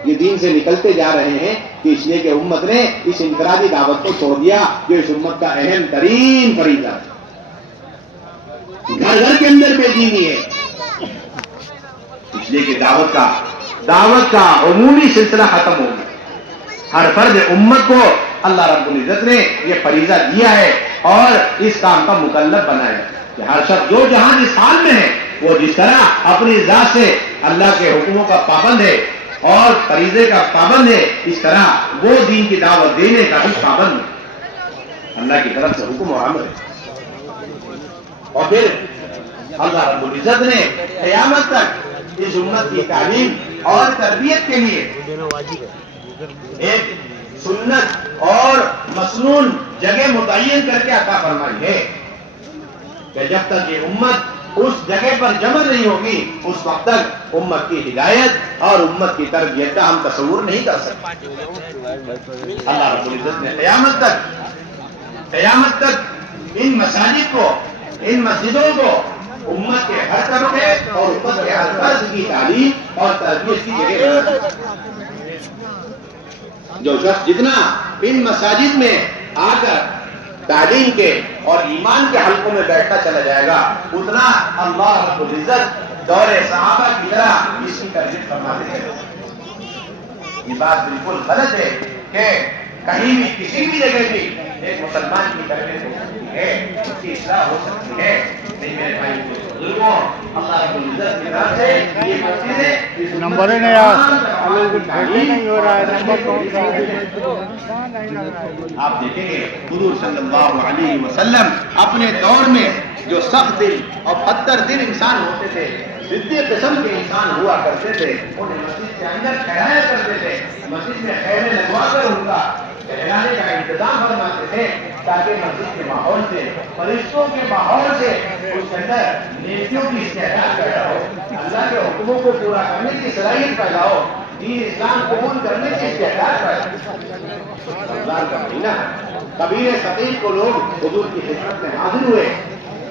یہ دین سے نکلتے جا رہے ہیں کہ اس لیے کہ امت نے اس انفرادی دعوت کو چھوڑ دیا جو اس امت کا اہم ترین فریضہ ہے. گھر گھر کے اندر بے دینی ہے، اس لیے کہ دعوت کا عمومی سلسلہ ختم ہو گیا. ہر فرد امت کو اللہ رب العزت نے یہ فریضہ دیا ہے اور اس کام کا مکلف بنایا ہے کہ ہر شخص جو جہاں جس حال میں ہے وہ جس طرح اپنی ذات سے اللہ کے حکموں کا پابند ہے اور فریضے کا پابند ہے، اس طرح وہ دین کی دعوت دینے کا بھی پابند ہے. اللہ کی طرف سے حکم اور امر ہے. اور پھر اللہ رب العزت نے قیامت تک اس امت کی تعلیم اور تربیت کے لیے ایک سنت اور مسنون جگہ متعین کر کے عطا فرمائی ہے کہ جب تک یہ امت اس جگہ پر جمع نہیں ہوگی اس وقت تک امت کی ہدایت اور امت کی تربیت کا ہم تصور نہیں کر سکتے. اللہ رب العزت نے قیامت تک ان مساجد کو، ان مسجدوں کو امت کے ہر طبقے اور امت کے ہر فرد کی تعلیم اور تربیت کی جگہ بنا. جو شخص جتنا ان مساجد میں آ کر تعلیم کے اور ایمان کے حلقوں میں بیٹھتا چلا جائے گا اتنا اللہ رب العزت دور صحابہ کی طرح اس کی تربیت فرماتے ہیں. یہ بات بالکل غلط ہے کہ کہیں بھی کسی بھی جگہ بھی ایک مسلمان کی تربیت ہو سکتی ہے، اس کی اصلاح ہو سکتی ہے. نہیں میرے بھائی بزرگوں، اللہ رب العزت کی طرف سے یہ مسجدیں نمبر ہی نہیں نہیں ہو رہا ہے. نمبر کون سا آپ دیکھیں گے حضور صلی اللہ علیہ وسلم اپنے دور میں جو سخت دل اور پتھر دل انسان ہوتے تھے، ضدی قسم کے انسان ہوا کرتے تھے، انہیں مسجد کے اندر ٹھہرایا کرتے تھے، مسجد میں خیمے لگوا کر ان کا ٹھہرانے کا انتظام فرماتے تھے تاکہ مسجد کے ماحول سے، فرشتوں کے ماحول سے اس کے اندر نیکیوں کی استعداد پیدا ہو، اللہ کے حکموں کو پورا کرنے کی صلاحیت پیدا ہو، دین اسلام قبول کرنے کی استعداد پیدا ہو. رمضان کا مہینہ قبیلے ثقیف کو لوگ حضور کی خدمت میں حاضر ہوئے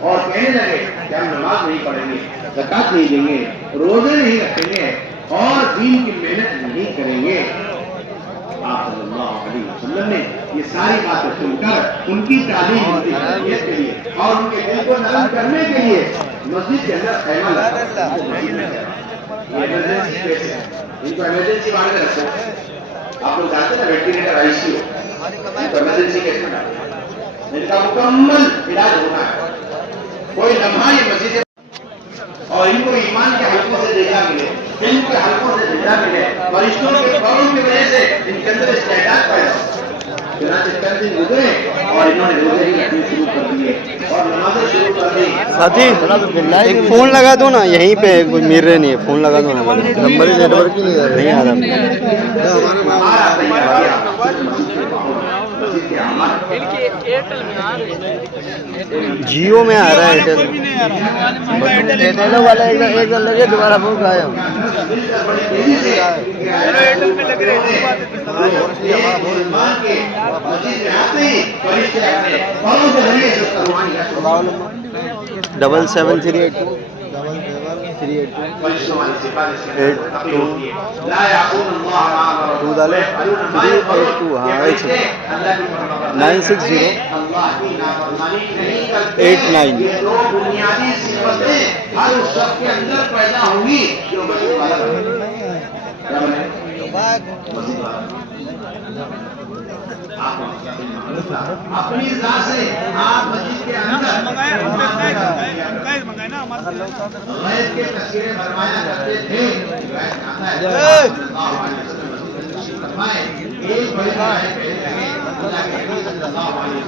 اور کہنے لگے کہ ہم نماز نہیں پڑھیں گے، زکات نہیں دیں گے، روزے نہیں رکھیں گے اور دین کی محنت نہیں کریں گے. آپ صلی اللہ علیہ وسلم نے یہ ساری باتیں سن کر ان کی تعلیم، ان کی تربیت کے لیے اور ان کے دل کو نرم کرنے کے لیے مسجد کے اندر خیمہ لگا. ان کو ایمرجنسی وارڈ میں رکھو. آپ لوگ جانتے ہیں نا وینٹیلیٹر آئی سی ہو تو ایمرجنسی کیس میں ڈالو، ان کا مکمل علاج ہونا ہے. کوئی لمحہ یہ مسجد اور ان کو ایمان کے حلقوں سے دیکھا ملے، علم کے حلقوں سے دیکھا ملے، فرشتوں کے فورم کی وجہ سے ان کے اندر استعداد پیدا ہو. چنانچہ چند دن گزرے اور انہوں نے روزے ہی رکھنے شروع کر دیے اور نمازیں شروع کر دی. ساتھی ایک فون لگا دو نا، یہیں پہ کوئی مل رہے نہیں ہے، فون لگا دو نا. نمبر ہی نیٹ ورک نہیں آ رہا. جیو میں آ رہا ہے، ایئرٹیل والا ایک لگے دوبارہ بہت آیا. ڈبل 738 اپنی ذات سے آپ مسجد کے اندر غیب کے تصویریں فرمایا کرتے تھے. ایک بڑی اللہ کے نبی صلی اللہ علیہ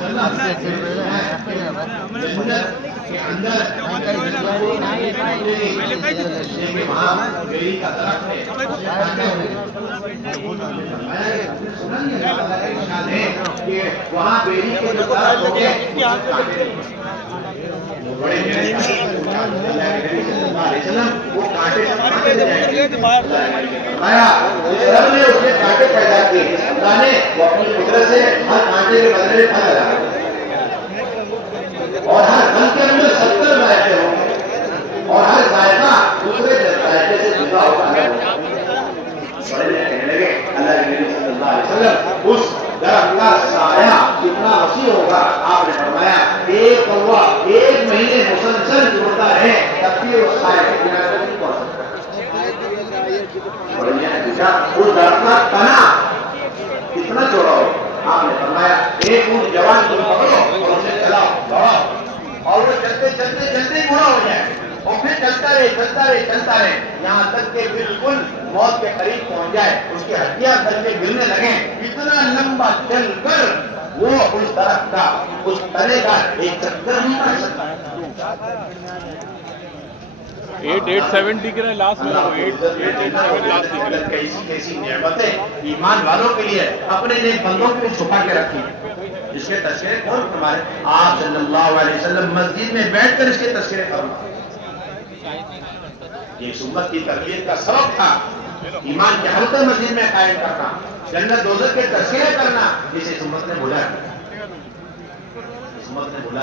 وہاں بیری کے وہ کانٹے پیدا کیے، وہ اپنی قدرت سے ہر کانٹے کے بدلے پھل لگا. جتنا وسیع ہوگا. آپ نے فرمایا ایک کوا ایک مہینے مسلسل جڑتا رہے تب بھی اس سائے کے کنارے نہیں پہنچ سکتا. اس درخت کا تنا کتنا چوڑا ہو. آپ نے فرمایا ایک اونٹ جوان تم پکڑو اور اسے چلاؤ دوڑاؤ اور وہ چلتے چلتے چلتے ہی بوڑھا ہو جائے اور پھر چلتا رہے چلتا رہے چلتا رہے یہاں تک کہ بالکل موت کے قریب پہنچ جائے, اس کی ہڈیاں گل کے گرنے لگیں. اتنا لمبا چل کر وہ اس درخت کا اس تنے کا ایک چکر نہیں کر سکتا. 887 دکھ رہا ہے لاسٹ میں. 887 لاسٹ دکھ رہا ہے. کیسی کیسی نعمتیں ایمان والوں کے لیے اپنے نیک بندوں کے لیے چھپا کے رکھی جس کے تذکرے کون فرمائے. آپ صلی اللہ علیہ وسلم مسجد میں بیٹھ کر اس کے تذکرے فرمائے. یہ امت کی تربیت کا سبب تھا. ایمان کے حلقے مسجد میں قائم کرنا, جنت دوزخ کے تذکرے کرنا, جسے امت نے بولا امت نے بولا.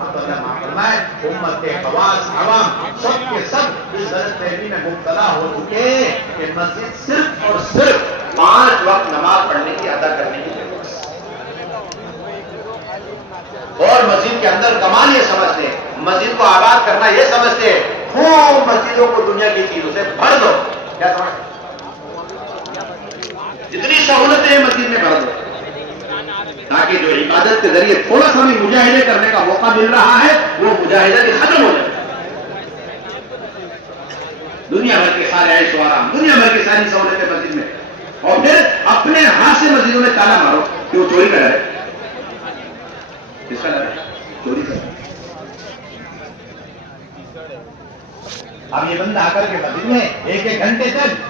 ہم اللہ معاف فرمائے امت کے خواص عوام سب کے سب اس غلط فہمی میں مبتلا ہو چکے کہ مسجد صرف اور صرف 5 وقت نماز پڑھنے کی ادا کرنے کی ضرورت اور مسجد کے اندر کمال یہ سمجھتے ہیں, مسجد کو آباد کرنا یہ سمجھتے ہیں خوب مسجدوں کو دنیا کی چیزوں سے بھر دو. کیا سمجھتے جتنی سہولتیں ہیں مسجد میں بھر دو تاکہ جو عبادت کے ذریعے تھوڑا سا بھی مجاہدے کرنے کا موقع مل رہا ہے وہ مجاہدہ بھی ختم ہو جائے. دنیا بھر کے سارے عیش و آرام, دنیا بھر کی ساری سہولتیں مسجد میں, اور پھر اپنے ہاتھ سے مسجدوں میں تالا مارو کہ وہ چوری کر رہے. کس کا لگا چوری کر رہے. اب یہ بندہ آ کر کے مسجد میں ایک ایک گھنٹے تک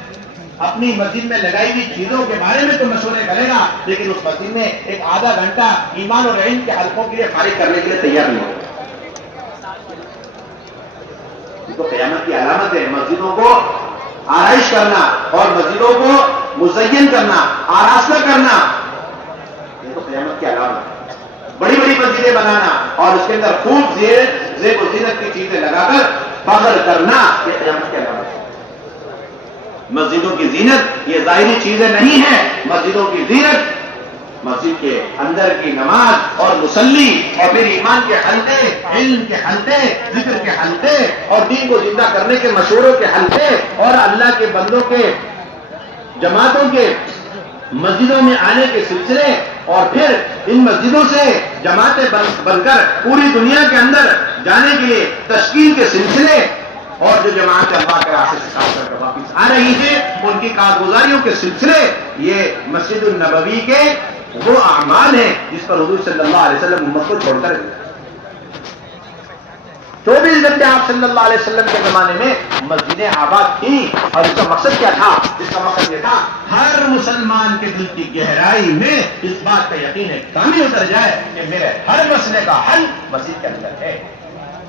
اپنی مسجد میں لگائی ہوئی چیزوں کے بارے میں تو مشورے کرے گا, لیکن اس مسجد میں ایک آدھا گھنٹہ ایمان اور علم کے حلقوں کے لیے فارغ کرنے کے لیے تیار نہیں ہوگا. یہ تو قیامت کی علامت ہے. مسجدوں کو آرائش کرنا اور مسجدوں کو مزین کرنا, آراستہ کرنا, یہ تو قیامت کی علامت ہے. بڑی بڑی مسجدیں بنانا اور اس کے اندر خوب زیب و زینت کی چیزیں لگا کر فخر کرنا, یہ قیامت کی علامت ہے. مسجدوں کی زینت یہ ظاہری چیزیں نہیں ہیں. مسجدوں کی زینت مسجد کے اندر کی نماز اور مصلی اور پھر ایمان کے حلقے, علم کے حلقے, ذکر کے حلقے اور دین کو زندہ کرنے کے مشوروں کے حلقے اور اللہ کے بندوں کے جماعتوں کے مسجدوں میں آنے کے سلسلے اور پھر ان مسجدوں سے جماعتیں بن کر پوری دنیا کے اندر جانے کے لیے تشکیل کے سلسلے اور جو جماعت اللہ کے راستے سے کام کر واپس آ رہی ہیں ان کی کارگزاریوں کے سلسلے, یہ مسجد النبوی کے وہ اعمال ہیں جس پر حضور صلی اللہ علیہ وسلم امت کو چھوڑ کر گئے. 24 گھنٹے آپ صلی اللہ علیہ وسلم کے زمانے میں مسجدیں آباد تھیں اور اس کا مقصد کیا تھا؟ اس کا مقصد یہ تھا ہر مسلمان کے دل کی گہرائی میں اس بات کا یقین کامل اتر جائے کہ میرے ہر مسئلے کا حل مسجد کے اندر ہے.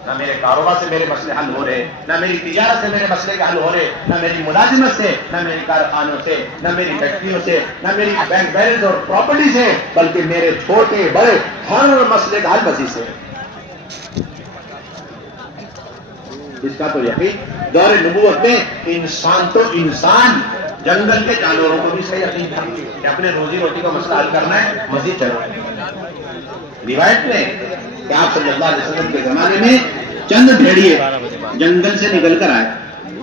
نہ میرے کاروبار سے میرے مسئلے حل ہو رہے, نہ میری تجارت سے میرے مسئلے کے حل ہو رہے, نہ میری ملازمت سے, نہ میری کارخانوں سے, نہ میری فیکٹریوں سے, نہ میری بینک بیلنس اور پراپرٹی سے, بلکہ میرے چھوٹے بڑے ہر مسئلے کا حل مسجد سے. اس کا تو یقین دور نبوت میں انسان تو انسان, جنگل کے جانوروں کو بھی اس کا یقین تھا کہ اپنے روزی روٹی کا مسئلہ حل کرنا ہے مسجد چلو. روایت میں کہ آپ صلی اللہ علیہ وسلم کے زمانے میں چند بھیڑیے جنگل سے نکل کر آئے.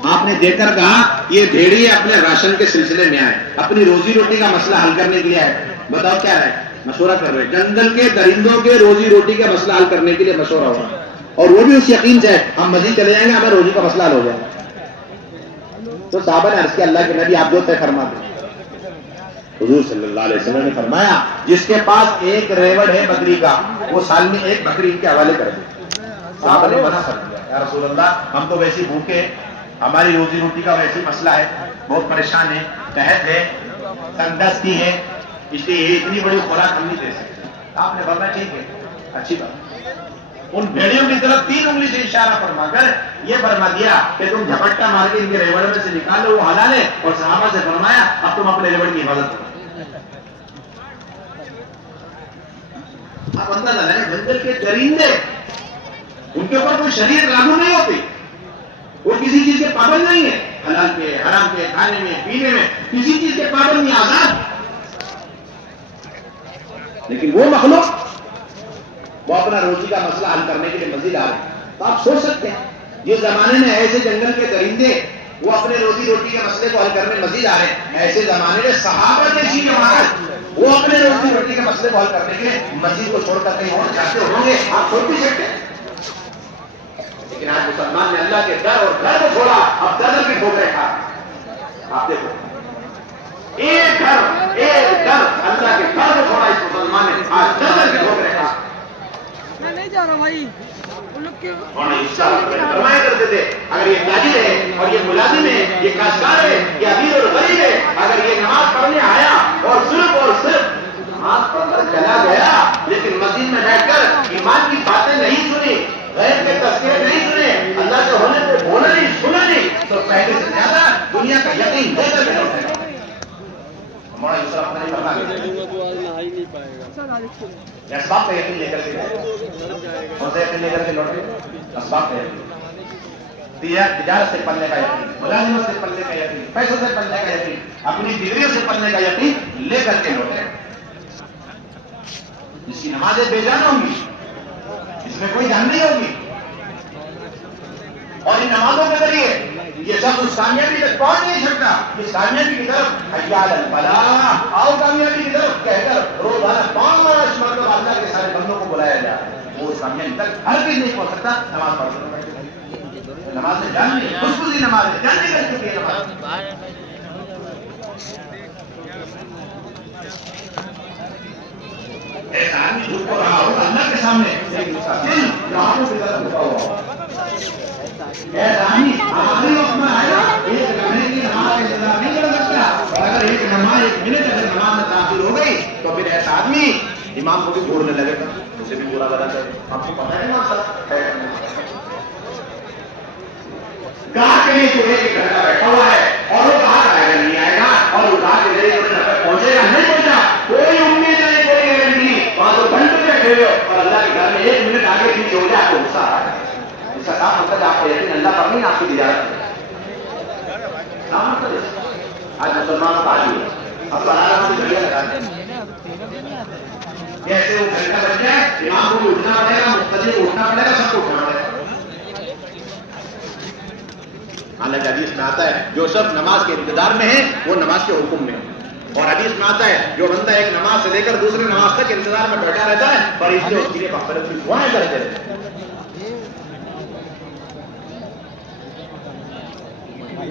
آپ نے دیکھ کر کہا یہ بھیڑیے اپنے راشن کے سلسلے میں آئے, اپنی روزی روٹی کا مسئلہ حل کرنے کے لیے آئے. بتاؤ کیا ہے؟ مشورہ کر رہے. جنگل کے درندوں کے روزی روٹی کا مسئلہ حل کرنے کے لیے مشورہ ہوا, اور وہ بھی اس یقین سے ہم مزید چلے جائیں گے ہمیں روزی کا مسئلہ حل ہو جائے. تو صحابہ نے عرض کیا اللہ کے نبی آپ جو طے فرما دیں. حضور صلی اللہ علیہ وسلم نے فرمایا جس کے پاس ایک ریوڑ ہے بکری کا وہ سال میں ایک بکری ان کے حوالے کر دے. صحابہ نے منع کر دیا, یا رسول اللہ ہم تو ویسے بھوکے, ہماری روزی روٹی کا ویسے مسئلہ ہے, بہت پریشان ہے, قحط ہے, تنگ دستی ہے, اس لیے یہ اتنی بڑی خوراک ہم نہیں دے سکتے. آپ نے فرمایا ٹھیک ہے, اچھی بات. ان بھیڑیوں کی طرف 3 انگلی سے اشارہ فرما کر یہ فرما دیا کہ تم جھپٹا مار کے ان کے ریوڑ میں سے نکال لو, وہ حلال ہے, اور صحابہ سے فرمایا اب تم اپنے ریوڑ کی حفاظت کرو. آپ اندازہ لگائیں جنگل کے درندے, ان کے اوپر کوئی شریعت لاگو نہیں ہوتی, وہ کسی چیز کے پابند نہیں ہے, حلال کے, حرام کے, کھانے میں, پینے میں کسی چیز کے پابند نہیں, آزاد. لیکن وہ مخلوق وہ اپنا روزی کا مسئلہ حل کرنے کے لیے مزید آ رہے ہیں. تو آپ سوچ سکتے ہیں جس زمانے میں ایسے جنگل کے درندے وہ اپنے روزی روٹی کے مسئلے کو حل کرنے مزید آ رہے ہیں, ایسے زمانے میں صحابہ جیسی جماعت وہ اپنے روزی روٹی کے مسئلے کو حل کرنے کے لیے مسجد کو چھوڑ کر کہیں اور جاتے ہوں گے, آپ سوچ بھی سکتے ہیں. لیکن آج مسلمان نے اللہ کے در اور گھر کو چھوڑا, اب در کی ٹھوکریں کھا. آپ دیکھو ایک گھر اللہ کے گھر کو چھوڑا اس مسلمان نے, آج در کی ٹھوکریں کھا. میں نہیں جا رہا بھائی, وہ لوگ کے فرمایا کرتے تھے اگر یہ تاجر ہے اور یہ ملازم ہے, یہ کاشتکار ہے, یہ امیر اور غریب ہے, اگر یہ نماز پڑھنے آیا اور صرف نماز پڑھ کر چلا گیا لیکن مسجد میں بیٹھ کر ایمان کی باتیں نہیں سنی, غیب کے تذکرے نہیں سنے, اللہ سے ہونے کو بولا نہیں, سنا نہیں, تو پہلے سے زیادہ دنیا کا یقین لے کر کے لوٹے گا. ہمارا یوسف اپنا نہیں کرنا اسباب کا یقین لے کر کے کون سا یقین لے کر کے لوٹے, اسباب کا یقین, تجارت سے پلنے کا یقین, ملازمت سے پلنے کا یقین, پیسوں سے پلنے کا یقین, اپنی ڈگریوں سے پلنے کا یقین لے کر کے لوٹے. جس کی نمازیں بے جان ہوں گی, اس میں کوئی جان نہیں ہوگی, اور ان نمازوں کے ذریعے یہ سب اس کامیابی تک پہنچ نہیں سکتا. اس کامیابی کی طرف حی علی الفلاح, آؤ کامیابی کی طرف کہہ کر روزانہ 5 مرتبہ اللہ کے سارے بندوں کو بلایا جائے, وہ اس کامیابی تک ہر چیز نہیں پہنچ سکتا. نماز پڑھ سکتا, نماز میں جان نہیں, خوشبوزی نماز ہے, جاننے کا چکی ہے نماز. ایسا آدمی جھوٹ کو رہا ہوگا اللہ کے سامنے, دل راہوں کی طرف جھکا ہوا ہوگا. ایسا آدمی آخری وقت میں آیا, ایک گھنٹے کی نماز کا انتظار نہیں کر سکتا, اور اگر ایک منٹ اگر نماز میں تاخیر ہو گئی تو پھر ایسا آدمی امام کو بھی گھورنے لگے گا, اسے بھی برا لگا کرے. آپ کو پتہ ہے کہاں کے لیے جو ایک گھنٹہ بیٹھا ہوا ہے اور وہ کہاں آئے گا نہیں آئے گا, اور وہ کہاں کے ذریعے پہنچے گا نہیں پہنچا, کوئی امید نہیں, کوئی گارنٹی. وہاں تو گھنٹے بیٹھے ہوئے اور اللہ کے گھر میں 1 منٹ آگے پیچھے ہو جائے, آپ کو غصہ آ جائے. اس کا کام مطلب آپ کا یقین اللہ پر نہیں, آپ کی تجارت ہے. آج مسلمانوں کا عادی ہے, اب تو آرام سے گھڑیاں لگا دیں کیسے وہ گھنٹہ بن جائے, امام کو بھی اٹھنا پڑے گا, مقتدی کو اٹھنا پڑے گا, سب کو اٹھنا پڑے گا. حالانکہ حدیث میں آتا ہے جو سب نماز کے انتظار میں ہے وہ نماز کے حکم میں ہے, اور حدیث میں آتا ہے جو بندہ ایک نماز سے لے کر دوسری نماز تک انتظار میں بیٹھا رہتا ہے اور اس لیے اس کے لیے مغفرت کی دعائیں کرتے رہتے ہیں.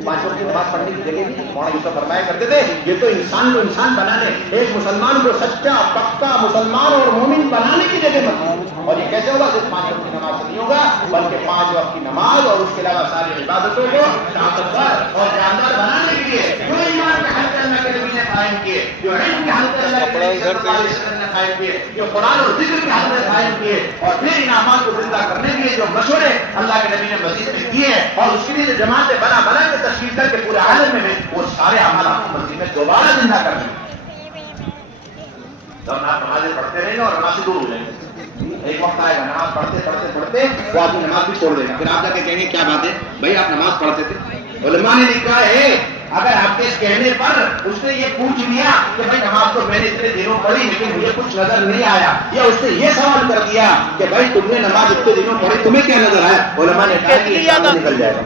5 وقت کی نماز پڑھنے کی جگہ بھی مولانا یوسف فرمایا کرتے تھے یہ تو انسان کو انسان بنانے, ایک مسلمان کو سچا پکا مسلمان اور مومن بنانے کی جگہ بنانے. اور یہ کیسے ہوگا, صرف 5 وقت کی نماز نہیں ہوگا بلکہ 5 وقت کی نماز اور اس کے علاوہ ساری عبادتوں کو طاقتور اور جاندار بنانے کے لیے جو ایمان کے حق اللہ کے نبی نے قائم کیے, جو علم کے حق اللہ کے نبی نے قائم کیے, جو قرآن اور ذکر کے حق میں قائم کیے, اور پھر ان اعمال کو زندہ کرنے کے لیے جو مشورے اللہ کے نبی نے مسجد میں کیے اور اس کے لیے جو جماعتیں بنا کے تشکیل کر کے پورے عالم میں وہ سارے اعمال آپ کو مسجد میں دوبارہ زندہ کر دیں. جب آپ نمازیں پڑھتے رہیں گے اور نماز سے دور ہو جائیں گے, ایک وقت آئے گا نماز پڑھتے وہ آدمی نماز بھی چھوڑ دے گا, پھر آپ جا کے کہیں گے کیا بات ہے بھائی آپ نماز پڑھتے تھے. علماء نے لکھا ہے اگر آپ کے اس کہنے پر اس نے یہ پوچھ لیا کہ بھائی نماز تو میں نے اتنے دنوں پڑھی لیکن مجھے کچھ نظر نہیں آیا, یا اس نے یہ سوال کر دیا کہ بھائی تم نے نماز اتنے دنوں پڑھی تمہیں کیا نظر آیا, علماء نے کہا کہ یہ نکل جائے گا.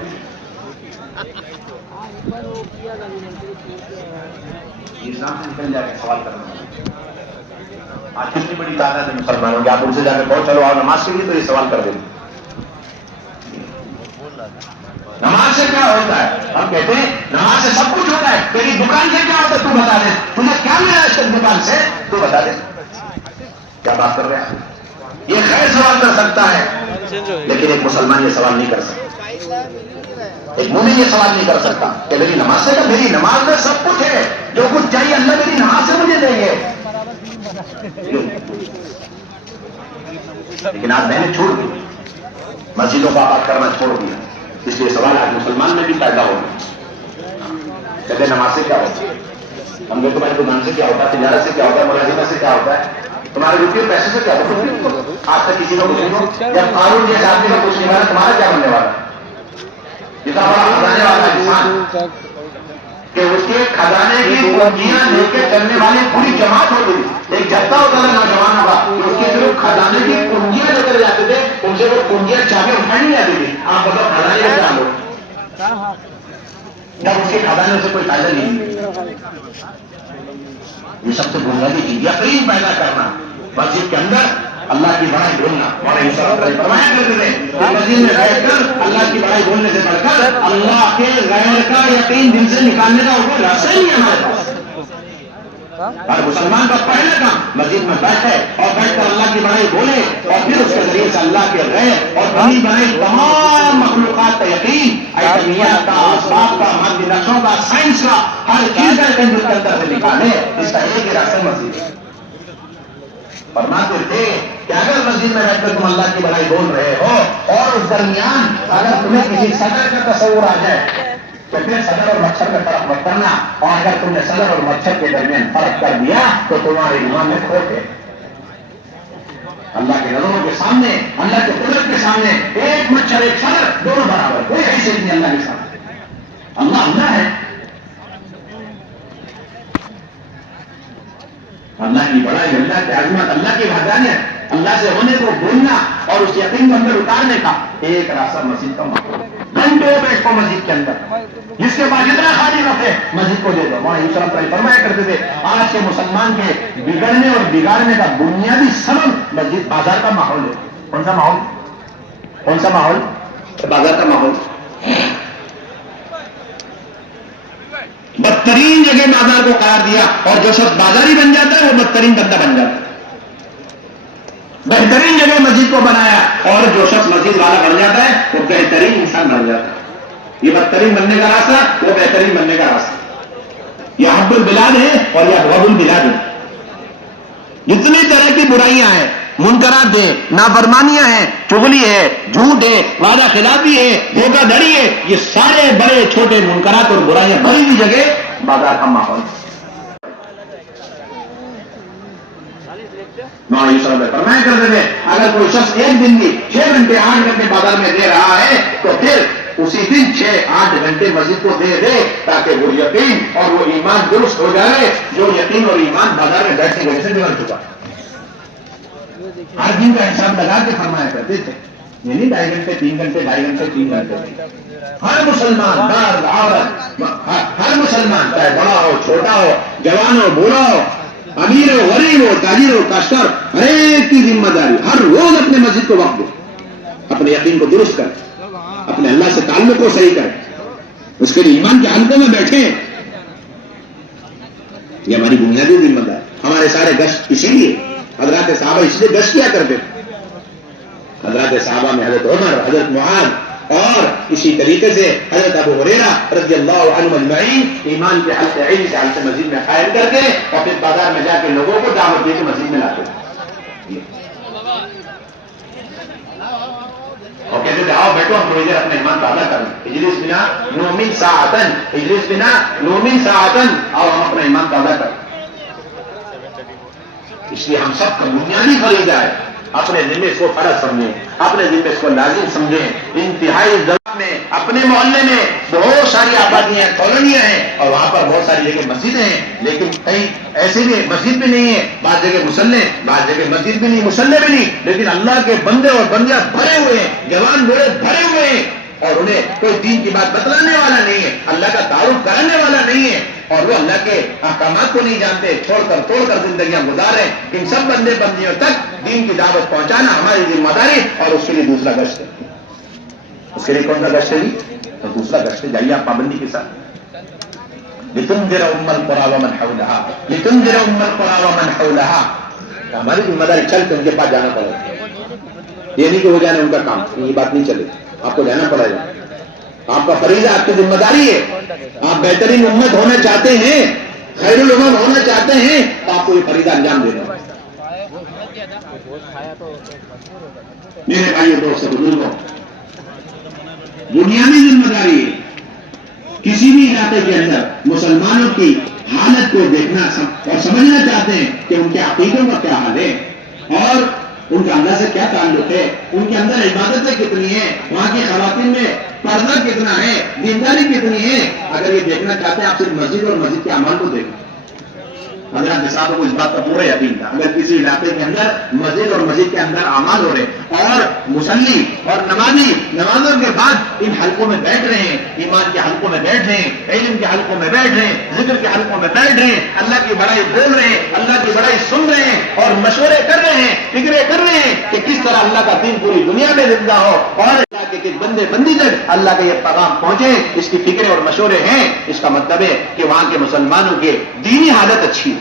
اسلام سے نکل جائے گا سوال کرنا. آج کتنی بڑی تعداد ہے مسلمانوں کی, آپ ان سے جا کے بہت چلو آؤ نماز کے لیے تو یہ سوال کر دیں. نماز سے کیا ہوتا ہے, ہم کہتے ہیں نماز سے سب کچھ ہوتا ہے, تیری دکان سے کیا ہوتا ہے تو بتا دے, تمہیں کیا ملا اس دکان سے تو بتا دے. کیا بات کر رہے ہیں, یہ خیر سوال کر سکتا ہے لیکن ایک مسلمان یہ سوال نہیں کر سکتا, ایک مومن یہ سوال نہیں کر سکتا کہ میری نماز سے, میری نماز میں سب کچھ ہے, جو کچھ چاہیے اللہ میری نماز سے مجھے دیں گے. لیکن آج میں نے چھوڑ دی, مسجدوں کو آباد کرنا چھوڑ دیا, اس لیے سوال آج مسلمان میں بھی پیدا ہو گیا. کہتے نماز سے کیا ہوتا ہے, ہم لوگ تمہاری دکان سے کیا ہوتا ہے, تجارت سے کیا ہوتا ہے, ملازمت سے کیا ہوتا ہے, تمہارے روپیے پیسے سے کیا ہوتا ہے. آج تک کسی کو پوچھیں جب قانون جیسے آدمی کا کچھ نہیں والا تمہارا کیا بننے والا, جتنا بڑا بنانے والا انسان کہ کہ اس کے خزانے کی کنجیاں لے کے چلنے والے پوری جماعت ہوتی تھی. ایک جتھا ہوتا تھا نوجوانوں کا کہ اس کے صرف خزانے کی کنجیاں لے کر جاتے تھے, ان سے وہ کنجیاں چابیاں اٹھائی نہیں جاتی تھی. آپ بتاؤ خزانے کا کیا ہو جب اس کے خزانے سے کوئی فائدہ نہیں. یہ سب سے بنیادی چیز یقین پیدا کرنا. مسجد کے اندر اللہ کی بڑائی بولنا, اور فرمایا کرتے تھے مسجد میں بیٹھ کر اللہ کی بڑائی بولنے سے بڑھ کر اللہ کے غیر کا یقین دل سے نکالنے کا کوئی راستہ ہی نہیں ہمارے پاس. اور مسلمان کا پہلا کام مسجد میں بیٹھے اور بیٹھ کر اللہ کی بڑائی بولے, اور پھر اس کے ذریعے سے اللہ کے غیر اور بنی بنائی تمام مخلوقات کا یقین, ایٹمیات کا, اسباب کا, مادی نقشوں کا, سائنس کا, ہر چیز کا یقین اس کے اندر سے نکالے. اس کا ایک ہی راستہ مسجد ہے. فرماتے تھے کہ اگر مسجد میں بیٹھ کر تم اللہ کی بڑائی بول رہے ہو اور اس درمیان اگر تمہیں کسی صدر کا تصور آ جائے تو پھر صدر اور مچھر کا فرق مت کرنا, اور اگر تم نے صدر اور مچھر کے درمیان فرق کر دیا تو تمہارے ایمان میں کھوٹ ہے. اللہ کے نظروں کے سامنے, اللہ کے قدرت کے سامنے ایک مچھر ایک صدر دونوں برابر, کوئی حیثیت نہیں اللہ کے سامنے. اللہ اللہ ہے. اللہ کی بڑائی, اللہ کی عظمت, اللہ کی وحدانیت, اللہ سے ہونے کو بولنا اور اس یقین کو اندر اتارنے کا ایک راستہ مسجد کا ماحول. گھنٹوں بیٹھو مسجد کے اندر, جس کے پاس جتنا خالی وقت ہے مسجد کو دے دو. مولانا فرمایا کرتے تھے آج کے مسلمان کے بگڑنے اور بگاڑنے کا بنیادی سبب مسجد بازار کا ماحول ہے. کون سا ماحول؟ کون سا ماحول؟ بازار کا ماحول. بدترین جگہ بازار کو قرار دیا, اور جو شخص بازاری بن جاتا ہے وہ بدترین بندہ بن جاتا ہے. بہترین جگہ مسجد کو بنایا, اور جو شخص مسجد والا بن جاتا ہے وہ بہترین انسان بن جاتا ہے. یہ بدترین بننے کا راستہ, وہ بہترین بننے کا راستہ. یہ حب البلاد ہے اور یہ غب البلاد ہے. جتنی طرح کی برائیاں ہیں, منکرات ہیں, نافرمانیاں ہیں, چغلی ہے, جھوٹ ہے, وعدہ خلافی ہے, دھوکہ دھڑی ہے, یہ سارے بڑے چھوٹے منکرات اور برائیاں بڑی ہوئی جگہ بازار کا ماحول. فرمایا کرتے تھے اگر کوئی شخص ایک دن کی 6 گھنٹے 8 گھنٹے بازار میں دے رہا ہے تو پھر اسی دن 6-8 گھنٹے مسجد کو دے دے, تاکہ وہ یقین اور وہ ایمان درست ہو جائے جو یقین اور ایمان بازار میں بیٹھنے کی وجہ سے بگڑ چکا. ہر دن کا حساب لگا کے فرمایا کرتے تھے, یعنی 2.5 گھنٹے 3 گھنٹے 2.5 گھنٹے 3 گھنٹے. ہر مسلمان, مرد عورت, ہر مسلمان چاہے بڑا ہو چھوٹا ہو, جوان ہو بوڑھا ہو, امیر ہو غریب ہو, تاجر ہو کاشتکار, ہر ایک کی ذمہ داری ہر روز اپنے مسجد کو وقت دے, اپنے یقین کو درست کرے, اپنے اللہ سے تعلق کو صحیح کرے, اس کے لیے ایمان کے حلقوں میں بیٹھے. یہ ہماری بنیادی ذمہ داری. ہمارے سارے گشت اسی لیے, حضرات صحابہ اس لیے گشت کیا کرتے تھے. حضرات صحابہ میں حضرت عمر, حضرت معاذ, اور اسی طریقے سے حضرت ابو ہریرہ رضی اللہ عنہ اجمعین ایمان کے حلقے علم کے حلقے مسجد میں قائم کر کے اور پھر بازار میں جا کے لوگوں کو دعوت دے کے مسجد میں لاتے تھے. اور کہتے تھے آؤ بیٹھو ہم تھوڑی دیر اپنا ایمان تازہ کریں. اجلس بنا نومن ساعتن, اجلس بنا نومن ساعتن, آؤ ہم اپنا ایمان تازہ کریں. اس لیے ہم سب کا بنیادی فریضہ ہے اپنے ذمے اس کو فرض سمجھیں, اپنے ذمے اس کو لازم سمجھیں. انتہائی جگہ میں اپنے محلے میں بہت ساری آبادیاں ہیں, کالونیاں ہیں, اور وہاں پر بہت ساری جگہ مسجدیں ہیں, لیکن کہیں ایسے بھی مسجد بھی نہیں ہے, بعض جگہ مسلح, بعض جگہ مسجد بھی نہیں, مسلح بھی نہیں, لیکن اللہ کے بندے اور بندیاں بھرے ہوئے ہیں, جوان بوڑھے بھرے ہوئے ہیں, اور انہیں کوئی دین کی بات بتلانے والا نہیں ہے, اللہ کا تعارف کرانے والا نہیں ہے, اور وہ اللہ کے احکامات کو نہیں جانتے, چھوڑ کر زندگیاں گزارے. ان سب بندے بندیوں تک دین کی دعوت پہنچانا ہماری ذمہ داری, اور اس کے لیے دوسرا گشت ہے. اس کے لیے کون سا گشت ہے؟ تو دوسرا گشت ہے, جائیے آپ پابندی کے ساتھ. لتنذر ام القرى ومن حولها, لتنذر ام القرى ومن حولها. ہماری ذمہ داری چل کے ان کے پاس جانا پڑے گا. یہ نہیں کہ ہو جانا ان کا کام, یہ بات نہیں چلے, آپ کو جانا پڑے گا. آپ کا فریضہ, آپ کی ذمہ داری ہے. آپ بہترین امت ہونا چاہتے ہیں, خیر الامم ہونا چاہتے ہیں, تو آپ کو یہ فریضہ انجام دینا ہے. میرے بھائیوں دوستوں بزرگوں, بنیادی ذمہ داری ہے کسی بھی علاقے کے اندر مسلمانوں کی حالت کو دیکھنا اور سمجھنا چاہتے ہیں کہ ان کے عقیدوں کا کیا حال ہے, اور ان کا اللہ سے کیا تعلق ہے, ان کے اندر عبادتیں کتنی ہیں, وہاں کی خواتین میں پردہ کتنا ہے، دینداری کتنی ہے. اگر یہ دیکھنا چاہتے ہیں آپ صرف مسجد اور مسجد کے اعمال کو دیکھیں. حضرات صاحب کو اس بات کا پورا یقین تھا. اگر کسی علاقے کے اندر مسجد اور مسجد کے اندر اعمال ہو رہے اور مسلی اور نمازی نمازوں کے بعد ان حلقوں میں بیٹھ رہے ہیں، ایمان کے حلقوں میں بیٹھ رہے ہیں، علم کے حلقوں میں بیٹھ رہے ہیں، ذکر کے حلقوں میں بیٹھ رہے ہیں، اللہ کی بڑائی بول رہے ہیں، اللہ کی بڑائی سن رہے ہیں اور مشورے کر رہے ہیں، فکرے کر رہے ہیں کہ کس طرح اللہ کا دین پوری دنیا میں زندہ ہو اور اللہ کے کس بندے بندی تک اللہ کا یہ پیغام پہنچے، اس کی فکرے اور مشورے ہیں. اس کا مطلب ہے کہ وہاں کے مسلمانوں کی دینی حالت اچھی ہے.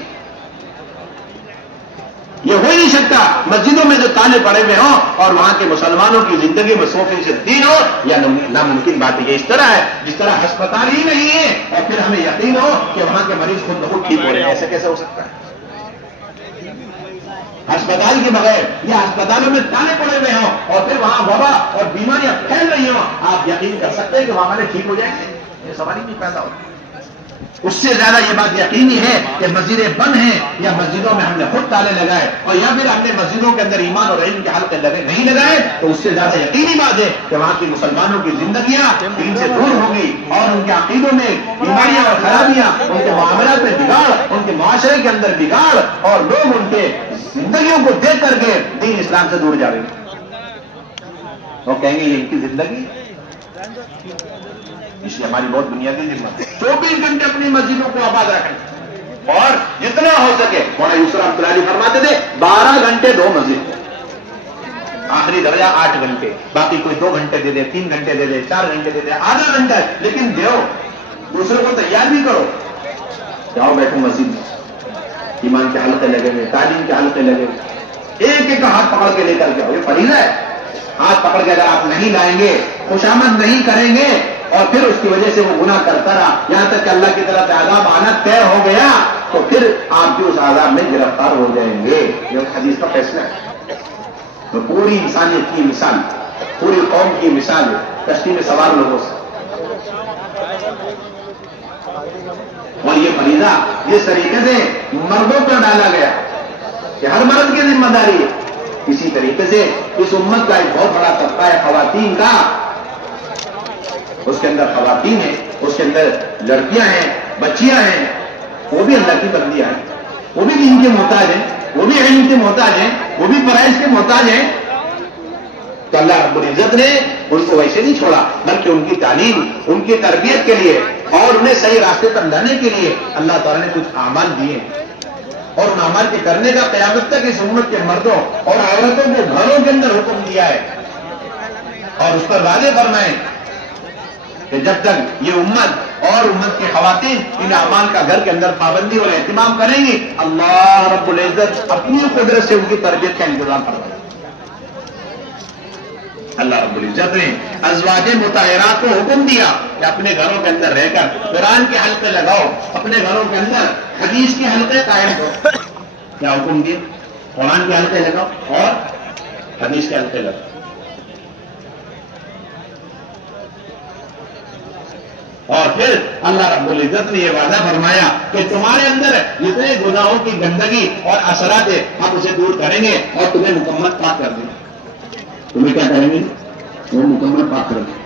یہ ہو ہی نہیں سکتا مسجدوں میں جو تالے پڑے ہوئے ہوں اور وہاں کے مسلمانوں کی زندگی میں 100% دین ہو، یا ناممکن بات ہے. یہ اس طرح ہے جس طرح ہسپتال ہی نہیں ہے اور پھر ہمیں یقین ہو کہ وہاں کے مریض خود بخود ٹھیک ہو رہے ہیں. ایسا کیسے ہو سکتا ہے؟ ہسپتال کے بغیر یا ہسپتالوں میں تالے پڑے ہوئے ہوں اور پھر وہاں وبا اور بیماریاں پھیل رہی ہوں، آپ یقین کر سکتے ہیں کہ وہاں والے ٹھیک ہو جائیں گے؟ یہ سوال ہی نہیں پیدا ہوتا. اس سے زیادہ یہ بات یقینی ہے کہ مسجدیں بند ہیں یا مسجدوں میں ہم نے خود تالے لگائے اور یا پھر ہم نے مسجدوں کے اندر ایمان اور علم کے حلقے نہیں لگائے، تو اس سے زیادہ یقینی بات ہے کہ وہاں کی مسلمانوں کی زندگیاں دین سے دور ہوگی اور ان کے عقیدوں میں بیماریاں اور خرابیاں، ان کے معاملات میں بگاڑ، ان کے معاشرے کے اندر بگاڑ اور لوگ ان کے زندگیوں کو دیکھ کر کے دین اسلام سے دور جا رہے ہیں اور کہیں گے یہ ان کی زندگی. اس لیے ہماری بہت بنیادی ذمہ ہے 24 گھنٹے اپنی مسجدوں کو آباد رکھیں اور جتنا ہو سکے. مولانا یوسف رحمۃ اللہ علیہ فرماتے تھے 12 گھنٹے دو مسجد، آخری درجہ 8 گھنٹے، باقی کوئی 2 گھنٹے دے دے، 3 گھنٹے دے دے، 4 گھنٹے دے دے، آدھا گھنٹہ ہے لیکن دیو. دوسرے کو تیار بھی کرو، جاؤ بیٹھو مسجد میں، ایمان کے حلقے لگے ہوئے، تعلیم کے حلقے لگے ہوئے، ایک ایک ہاتھ پکڑ کے لے کر کے آؤ. یہ فریضہ ہے. ہاتھ پکڑ کے اگر آپ نہیں لائیں گے، خوشامد نہیں کریں گے اور پھر اس کی وجہ سے وہ گناہ کرتا رہا یہاں تک کہ اللہ کی طرف سے عذاب آنا طے ہو گیا، تو پھر آپ بھی اس عذاب میں گرفتار ہو جائیں گے. یہ حدیث کا فیصلہ ہے. تو پوری انسانیت کی مثال، پوری قوم کی مثال ہے کشتی میں سوار لوگوں سے. اور یہ فریضہ جس طریقے سے مردوں پر ڈالا گیا کہ ہر مرد کی ذمہ داری ہے، اسی طریقے سے اس امت کا ایک بہت بڑا طبقہ ہے خواتین کا. اس کے اندر خواتین ہیں، اس کے اندر لڑکیاں ہیں، بچیاں ہیں، وہ بھی اللہ کی بندیاں ہیں، وہ بھی دین کے محتاج ہیں، وہ بھی علم کے محتاج ہیں، وہ بھی فرائض کے محتاج ہیں. تو اللہ رب العزت نے ان کو ویسے نہیں چھوڑا، بلکہ ان کی تعلیم، ان کی تربیت کے لیے اور انہیں صحیح راستے پر لانے کے لیے اللہ تعالیٰ نے کچھ اعمال دیے اور ان اعمال کے کرنے کا قیامت تک اس امت کے مردوں اور عورتوں کو گھروں کے اندر حکم دیا ہے اور اس پر واضح فرمائے کہ جب تک یہ امت اور امت کے خواتین ان اعمال کا گھر کے اندر پابندی اور اہتمام کریں گی، اللہ رب العزت اپنی قدرت سے ان کی تربیت کا انتظام کروائے. اللہ رب العزت نے ازواج مطہرات کو حکم دیا کہ اپنے گھروں کے اندر رہ کر قرآن کے حلقے لگاؤ، اپنے گھروں کے اندر حدیث کے حلقے قائم کرو. کیا حکم دیا؟ قرآن کے حلقے لگاؤ اور حدیث کے حلقے لگاؤ. اور پھر اللہ رب العزت نے یہ وعدہ فرمایا کہ تمہارے اندر جتنے گناہوں کی گندگی اور اثرات ہے ہم اسے دور کریں گے اور تمہیں مکمل پاک کر دیں گے. تمہیں کیا کریں گے؟ وہ مکمل پاک کر دیں گے.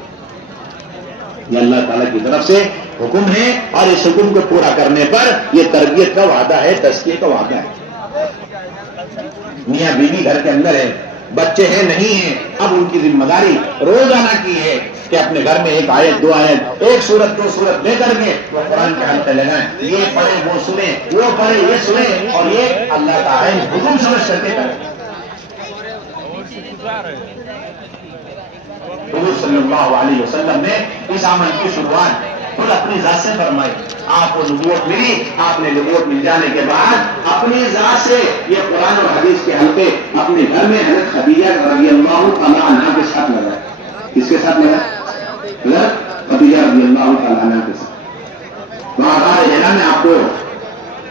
یہ اللہ تعالیٰ کی طرف سے حکم ہے اور اس حکم کو پورا کرنے پر یہ تربیت کا وعدہ ہے، تزکیے کا وعدہ ہے. میاں بیوی گھر کے اندر ہے، بچے ہیں نہیں ہیں، اب ان کی ذمہ داری روزانہ کی ہے کہ اپنے گھر میں 1 آیت 2 آیت 1 سورت 2 سورت لے کر کے وہ قرآن کے حلقے لگائیں. یہ پڑھیں وہ سنیں، وہ پڑھیں یہ سنیں اور یہ اللہ کا عین حکم سمجھ سکتے کریں. حضور صلی اللہ علیہ وسلم نے اس عمل کی شروعات خود اپنی ذات سے فرمائی. آپ کو نبوت ملی، آپ نے نبوت مل جانے کے بعد اپنی ذات سے یہ قرآن اور حدیث کے حلقے اپنے گھر میں حضرت خدیجہ رضی اللہ تعالیٰ عنہا کے ساتھ لگائے. کس کے ساتھ لگائے؟ حضرت خدیجہ رضی اللہ تعالیٰ عنہا کے ساتھ. وہاں اعلان میں آپ کو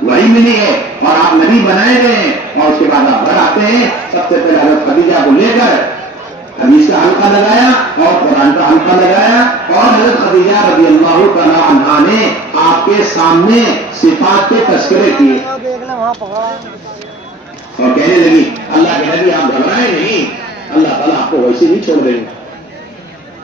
وہی ملی ہے اور آپ نبی بنائے گئے ہیں اور اس کے بعد آپ گھر آتے ہیں. سب سے پہلے حضرت خدیجہ کو لے کر حدیث کا حلقہ لگایا اور قرآن کا حلقہ لگایا اور حضرت خدیجہ رضی اللہ تعالیٰ عنہا نے آپ کے سامنے صفات کے تذکرے کیے اور کہنے لگی اللہ کے نبی آپ گھبرائے نہیں، اللہ تعالیٰ آپ کو ویسے نہیں چھوڑ رہے.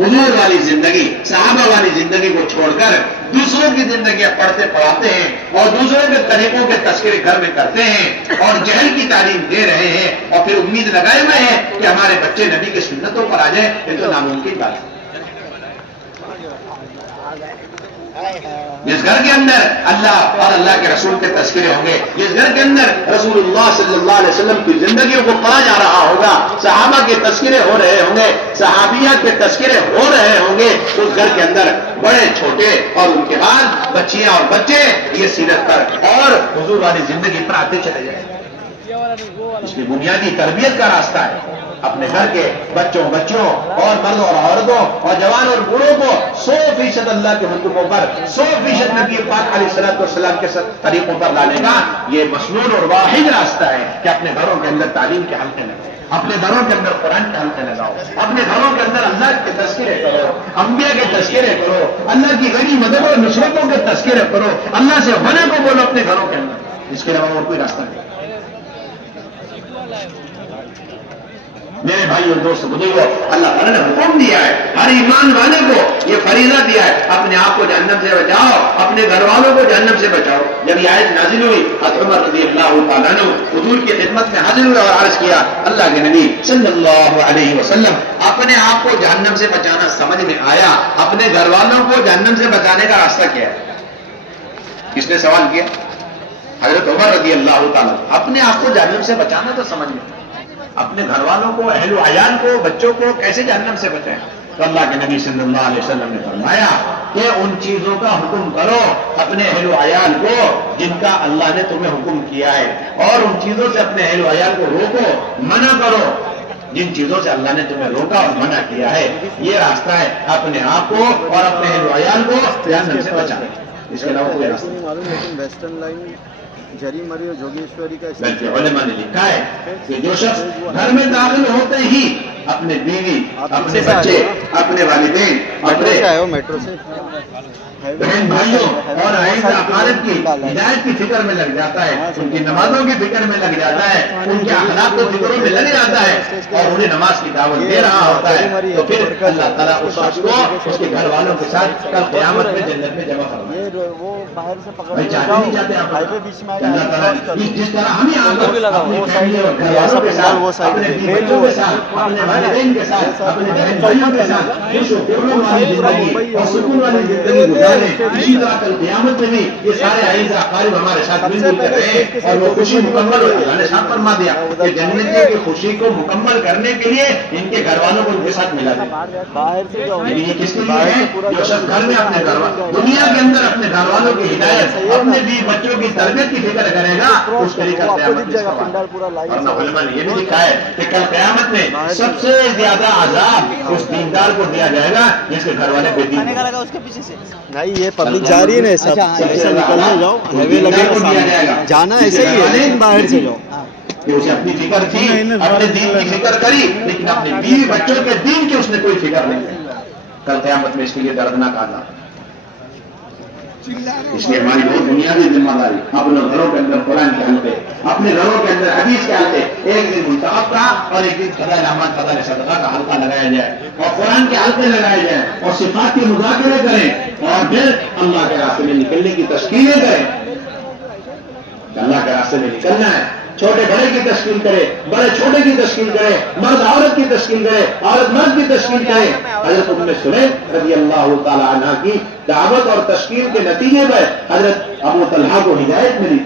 حضور والی زندگی، صحابہ والی زندگی کو چھوڑ کر دوسروں کی زندگیاں پڑھتے پڑھاتے ہیں اور دوسروں کے طریقوں کے تذکرے گھر میں کرتے ہیں اور جہل کی تعلیم دے رہے ہیں اور پھر امید لگائے ہوئے ہیں کہ ہمارے بچے نبی کی سنتوں پر آ جائیں، یہ تو ناممکن بات ہے۔ جس گھر کے اندر اللہ اور اللہ کے رسول کے تذکرے ہوں گے، جس گھر کے اندر رسول اللہ صلی اللہ علیہ وسلم کی زندگیوں کو پڑھا جا رہا ہوگا، صحابہ کے تذکرے ہو رہے ہوں گے، صحابیات کے تذکرے ہو رہے ہوں گے، اس گھر کے اندر بڑے چھوٹے اور ان کے بعد بچیاں اور بچے یہ سیرت پر اور حضور والی زندگی پر آتے چلے جائیں۔ اس کی بنیادی تربیت کا راستہ ہے اپنے گھر کے بچوں اور مردوں اور عورتوں اور جوان اور بوڑھوں کو 100% اللہ کے حکموں پر 100% نبی پاک علیہ السلام کے طریقوں پر لانے کا یہ مسنون اور واحد راستہ ہے کہ اپنے گھروں کے اندر تعلیم کے حلقے لگاؤ، اپنے گھروں کے اندر قرآن کے حلقے لگاؤ، اپنے گھروں کے اندر اللہ کے تذکرے کرو، انبیاء کے تذکرے کرو، اللہ کی غنی مدد اور نصرتوں کے تذکرے کرو، اللہ سے ہونے کو بولو اپنے گھروں کے اندر۔ اس کے علاوہ اور کوئی راستہ نہیں۔ میرے بھائی اور دوست بزرگوں، اللہ تعالیٰ نے حکم دیا ہے ہر ایمان والے کو، یہ فریضہ دیا ہے اپنے آپ کو جہنم سے بچاؤ، اپنے گھر والوں کو جہنم سے بچاؤ۔ جب یہ آیت نازل ہوئی حضرت عمر رضی اللہ تعالیٰ عنہ حضور کی خدمت میں حاضر ہوئے اور عرض کیا، اللہ کے نبی صلی اللہ علیہ وسلم اپنے آپ کو جہنم سے بچانا سمجھ میں آیا، اپنے گھر والوں کو جہنم سے بچانے کا راستہ کیا ہے؟ کس نے سوال کیا؟ حضرت عمر رضی اللہ تعالیٰ۔ اپنے آپ کو جہنم سے بچانا تو سمجھ میں، اپنے گھر والوں کو، اہل و عیال کو، بچوں کو کیسے جہنم سے بچائیں؟ تو اللہ کے نبی صلی اللہ علیہ وسلم نے فرمایا کہ ان چیزوں کا حکم کرو اپنے اہل و عیال کو جن کا اللہ نے تمہیں حکم کیا ہے، اور ان چیزوں سے اپنے اہل و عیال کو روکو، منع کرو جن چیزوں سے اللہ نے تمہیں روکا اور منع کیا ہے۔ یہ راستہ ہے اپنے آپ کو اور اپنے اہل و عیال کو جہنم سے بچانے۔ اس کے علاوہ کوئی راستہ نہیں۔ ویسٹرن لائن جری مری اور جوگیشوری کا بلکہ علماء نے لکھا ہے کہ جو شخص گھر میں داخل ہوتے ہی اپنے بیوی، اپنے بچے، اپنے والدین، اپنے میٹرو سے بہن بھائیوں اور عزیز اقارب کی ہدایت کی فکر میں لگ جاتا ہے، ان کی نمازوں کی فکر میں لگ جاتا ہے، ان کے اخلاق و فکروں میں لگ جاتا ہے اور انہیں نماز کی دعوت دے رہا ہوتا ہے، تو پھر اللہ تعالیٰ اس شخص کو اس کے گھر والوں کے ساتھ کل قیامت میں جنت میں جمع کروائے۔ بھائی چاہتے نہیں چاہتے آپ اللہ تعالیٰ جس طرح ہمیں اپنی فیملی اور گھر والوں کے ساتھ، اپنے بچوں کے ساتھ، اپنے والدین کے ساتھ، اپنے بہن بھائیوں کے ساتھ خوش و خرم والی زندگی اور سکون والی زندگی گزارے، اسی طرح کل قیامت میں بھی یہ سارے اعزاء اقارب ہمارے ساتھ مل جل کر رہے اور وہ خوشی مکمل ہوئی۔ اللہ نے صاف فرما دیا کہ جنتیوں کی خوشی کو مکمل کرنے کے لیے ان کے گھر والوں کو ان کے ساتھ ملا دیا۔ لیکن یہ کس کے لیے ہے؟ جو شخص گھر میں اپنے گھر والوں، دنیا کے اندر اپنے گھر والوں کی ہدایت، اپنے بیوی بچوں کی تربیت کی فکر کرے گا، اس کے لیے کل قیامت میں اور علماء نے یہ بھی لکھا ہے کہ کل قیامت میں سب سے زیادہ عذاب اس دیندار کو دیا جائے گا جس کے گھر والے بے دین بھائی یہ پبلک جا رہی ہے نا، ایسا نکلنے جاؤ، جانا ایسے ہی ہے، باہر سے جاؤ کہ اسے اپنی فکر تھی، اپنے دین کی فکر کری، لیکن اپنے بیوی بچوں کے دین کی اس نے کوئی فکر نہیں کی۔ کل قیامت میں اس کے لیے دردناک عذاب۔ اس لیے ہماری بہت بنیادی ذمہ داری اپنے گھروں کے اندر قرآن کے حلقے، اپنے گھروں کے اندر حدیث کے حلقے، ایک دن منتخب کا اور ایک دن فضائل اعمال فضائل صدقہ کا حلقہ لگایا جائے اور قرآن کے حلقے لگائے جائیں اور صفات کے مذاکرے کریں اور پھر اللہ کے راستے میں نکلنے کی تشکیلیں کریں۔ اللہ کے راستے میں نکلنا ہے، چھوٹے بڑے کی تشکیل کرے، بڑے چھوٹے کی تشکیل کرے، مرد عورت کی تشکیل کرے، عورت مرد کی تشکیل کرے۔ حضرت ام سلیم رضی اللہ تعالی عنہ کی دعوت اور تشکیل کے نتیجے پر حضرت ابو طلحہ کو ہدایت ملی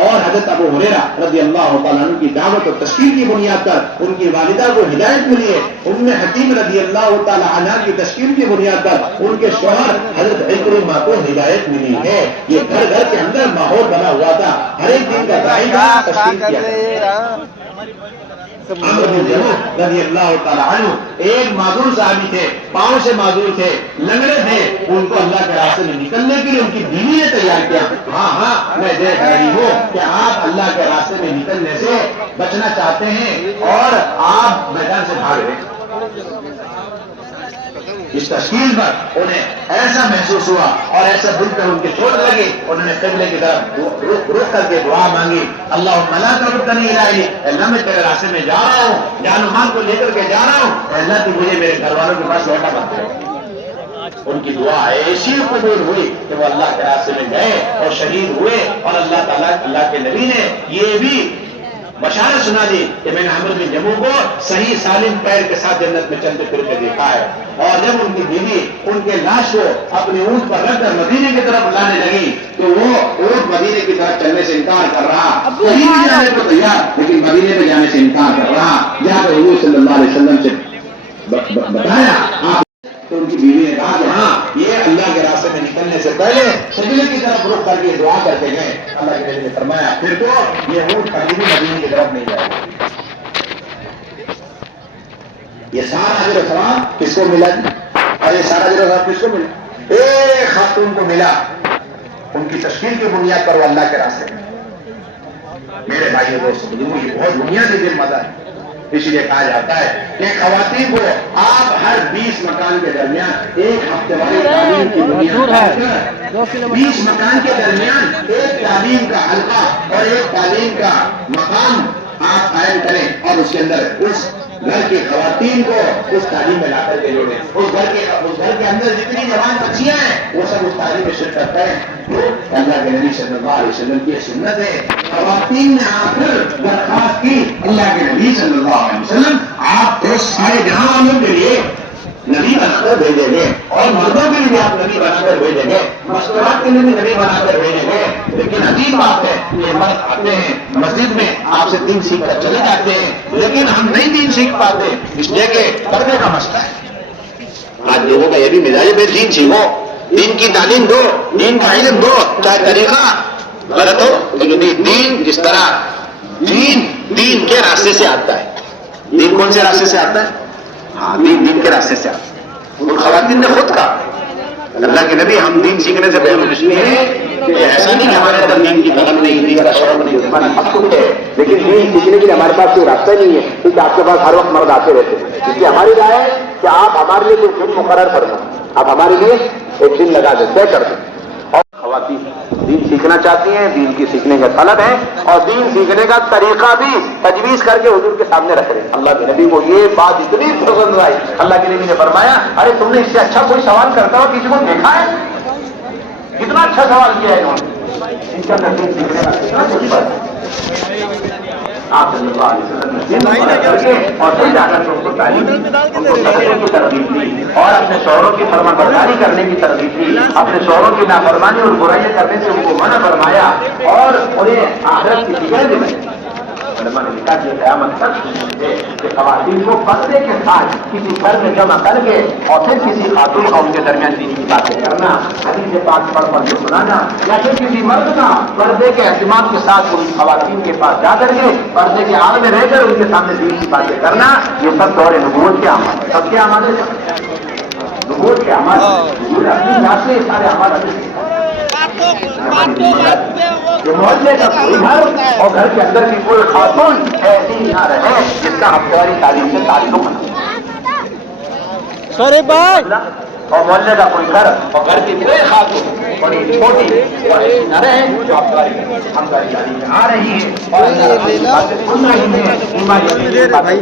اور حضرت ابو ہریرہ رضی اللہ تعالیٰ عنہ کی دعوت اور تشکیل کی بنیاد پر ان کی والدہ کو ہدایت ملی ہے۔ ام حکیم رضی اللہ تعالیٰ عنہ کی تشکیل کی بنیاد پر ان کے شوہر حضرت عکرمہ کو ہدایت ملی ہے۔ یہ گھر گھر کے اندر ماحول بنا ہوا تھا، ہر ایک دین کا داعی تشکیل کیا رضی اللہ تعالیٰ عنہ ایک معذور صحابی تھے، پاؤں سے معذور تھے، لنگڑے تھے، ان کو اللہ کے راستے میں نکلنے کے لیے ان کی بیوی نے تیار کیا۔ ہاں میں دیکھ رہی ہوں کہ آپ اللہ کے راستے میں نکلنے سے بچنا چاہتے ہیں اور آپ میدان سے بھاگ رہے ہیں۔ اس تشکیل پر انہیں ایسا محسوس ہوا اور ایسا دل پر ان کی چوٹ لگی، انہوں نے قبلے کی طرف رخ کر کے دعا مانگی، اللہم لا تردنی الہی، اللہ میں تیرے راستے میں جا رہا ہوں، جان و مال کو لے کر کے جا رہا ہوں، اللہ تو مجھے میرے گھر والوں کے پاس لوٹا مت دے۔ ان کی دعا ایسی قبول ہوئی کہ وہ اللہ کے راستے میں گئے اور شہید ہوئے، اور اللہ تعالیٰ اللہ کے نبی نے یہ بھی بشارت سنا دی کہ میں نے عمرو بن جموح کو صحیح سالم پیر کے ساتھ جنت میں چلتے پھرتے دیکھا ہے۔ اور جب ان کی بیوی ان کے لاش کو اپنے اونٹ پر رکھ کر مدینے کی طرف لانے لگی تو وہ اونٹ مدینے کی طرف چلنے سے انکار کر رہا، کہیں بھی جانے کو تیار لیکن مدینے پہ جانے سے انکار کر رہا۔ جہاں پہ حضور صلی اللہ علیہ وسلم سے بتایا آپ تو ان کی بیوی نے کہا کہ ہاں یہ اللہ کے راستے میں نکلنے سے پہلے قبلے کی طرف رخ کر کے دعا کرتے گئے۔ اللہ کے نبی نے فرمایا پھر تو یہ اونٹ کبھی بھی مدینے کی طرف نہیں جائے گا۔ یہ سارا اجر و ثواب کس کو ملا؟ اور یہ سارا اجر و ثواب کس کو ملا؟ ایک خاتون کو ملا، ان کی تشکیل کی بنیاد پر وہ اللہ کے راستے میں۔ میرے بھائیو دوستو، یہ بہت بنیادی دل مزہ ہے، اس لیے کہا جاتا ہے کہ خواتین کو آپ ہر 20 مکان کے درمیان ایک ہفتے والی تعلیم کی بنیاد پر 20 مکان کے درمیان ایک تعلیم کا حلقہ اور ایک تعلیم کا مقام آپ قائم کریں اور اس کے اندر اس گھر کی خواتین کو اس تعلیم میں لا کر کے جوڑیں۔ اس گھر کے اندر جتنی جوان بچیاں ہیں وہ سب اس تعلیم میں شرکت کریں جو اللہ کے نبی صلی اللہ علیہ وسلم کی سنت ہے۔ خواتین نے آ کر درخواست کی اللہ کے نبی صلی اللہ علیہ وسلم آپ کو سارے جہاں والوں کے لیے نبی بنا کر بھیجیں گے اور مردوں کے لیے آپ نبی بنا کر بھیجیں گے، مستورات کے لیے بھی نبی بنا کر بھیجیں گے۔ لیکن عجیب بات ہے یہ مرد آتے ہیں مسجد میں آپ سے دین سیکھ کر چلے جاتے ہیں لیکن ہم نہیں دین سیکھ پاتے، اس لیے کہ پردے کا مسئلہ ہے۔ آج لوگوں کا یہ بھی مزاج ہے دین سیکھو، دین کی تعلیم دو، دین کا علم دو، چاہے طریقہ غلط ہو لیکن دین جس طرح دین کے راستے سے آتا ہے۔ دین کون سے راستے سے آتا ہے؟ ہاں دین کے راستے سے آتا ہے۔ ان خواتین نے خود کہا اللہ کے نبی ہم دین سیکھنے سے بہت خوش نہیں ہے کہ ایسا نہیں کہ ہمارے اندر دین کی طلب نہیں، دین کا شوق نہیں، ہمارا حق کچھ ہے لیکن دین سیکھنے کے لیے ہمارے پاس کوئی راستہ نہیں ہے کیونکہ آپ کے پاس ہر وقت مرد آتے رہتے ہیں۔ اس لیے ہماری رائے ہے کہ آپ ہمارے لیے کوئی دن مقرر کر دیں، آپ ہمارے لیے ایک دن لگا دیں، طے کر دیں۔ اور خواتین دین سیکھنا چاہتی ہیں، دین کی سیکھنے کا طلب ہے اور دین سیکھنے کا طریقہ بھی تجویز کر کے حضور کے سامنے رکھ رہے ہیں۔ اللہ کے نبی کو یہ بات اتنی پسند آئی، اللہ کے نبی نے فرمایا ارے تم نے اس سے اچھا کوئی سوال کرتا ہو کسی کو دیکھا ہے؟ کتنا اچھا سوال کیا ہے انہوں نے، ان کا دین سیکھنے کا کتنا اچھا ہے۔ آپ صلی اللہ علیہ وسلم نے دین کر کے اور پھر جا کر ان کو تعلیم ان کو صدقے کی ترغیب دی اور اپنے شوہروں کی فرما برداری کرنے کی ترغیب دی، اپنے شوہروں کی نافرمانی اور برائیاں کرنے سے ان کو منع فرمایا اور انہیں آخرت کی فکر دلائی۔ علماء نے لکھا کہ قیامت تک کہ خواتین کو پردے کے ساتھ کسی گھر میں جمع کر کے اور پھر کسی خاتون اور ان کے درمیان دین کی باتیں کرنا، حدیث پاک پڑھ پڑھ کے سنانا یا پھر کسی مرد کا پردے کے اہتمام کے ساتھ ان خواتین کے پاس جا کر کے پردے کے آڑ میں رہ کر ان کے سامنے دین کی باتیں کرنا، یہ سب دور نبوت کے اعمال ہے۔ سب کے اعمال ہے، نبوت کے اعمال ہے، اپنی ذات سے سارے اعمال محلے کا کوئی گھر اور گھر کے اندر کی کوئی خاتون ایسی نہ رہے جس کا ہفتےواری تعلیم سے تعلق اور محلے کا کوئی گھر اور گھر کی کوئی خاتون بڑی چھوٹی اور ایسی نہ رہے جو ہفتےواری تعلیم میں آ رہی ہے اور سن رہی ہے، ایمانی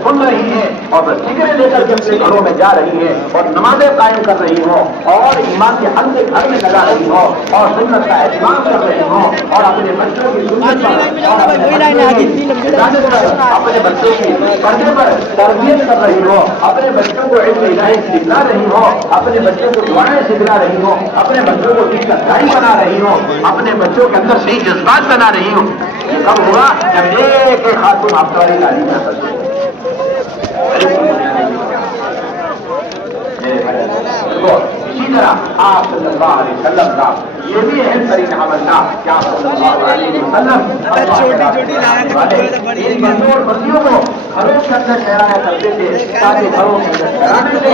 سن رہی ہے اور بس فکریں لے کر کے اپنے گھروں میں جا رہی ہے اور نمازیں قائم کر رہی ہو اور ایمان کے حلقے گھر میں لگا رہی ہو اور سنت کا اہتمام کر رہی ہو اور اپنے بچوں کی سنت پر اور اپنے بچوں کی پردے پر تربیت کر رہی ہو، اپنے بچوں کو علم الہی سکھلا رہی ہو، اپنے بچوں کو دعائیں سکھلا رہی ہو، اپنے بچوں کو دین کا داعی بنا رہی ہو، اپنے بچوں کے اندر صحیح جذبات بنا رہی ہو۔ یہ کب ہوا؟ جب ایک خاتون ہفتےواری تعلیم میں کرتی ہے۔ اسی طرح آپ صلی اللہ علیہ وسلم کا یہ بھی اہم ترین عمل تھا کہ آپ صلی اللہ علیہ وسلم ان بندوں اور بندیوں کو گھروں کے اندر ٹھہرایا کرتے تھے تاکہ گھروں کے اندر ٹھہرانے سے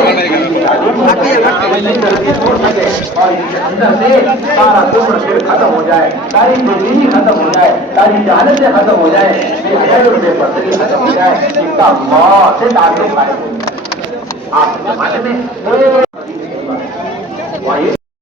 ہو سکے اور ان کے اندر سے سارا کفر پھر ختم ہو جائے، ساری بے دینی ختم ہو جائے، ساری جہالتیں ختم ہو جائے، بے حیائی اور بے پردگی ختم ہو جائے، ان کا موت سے تعلق قائم ہو جائے۔ آپ کے زمانے میں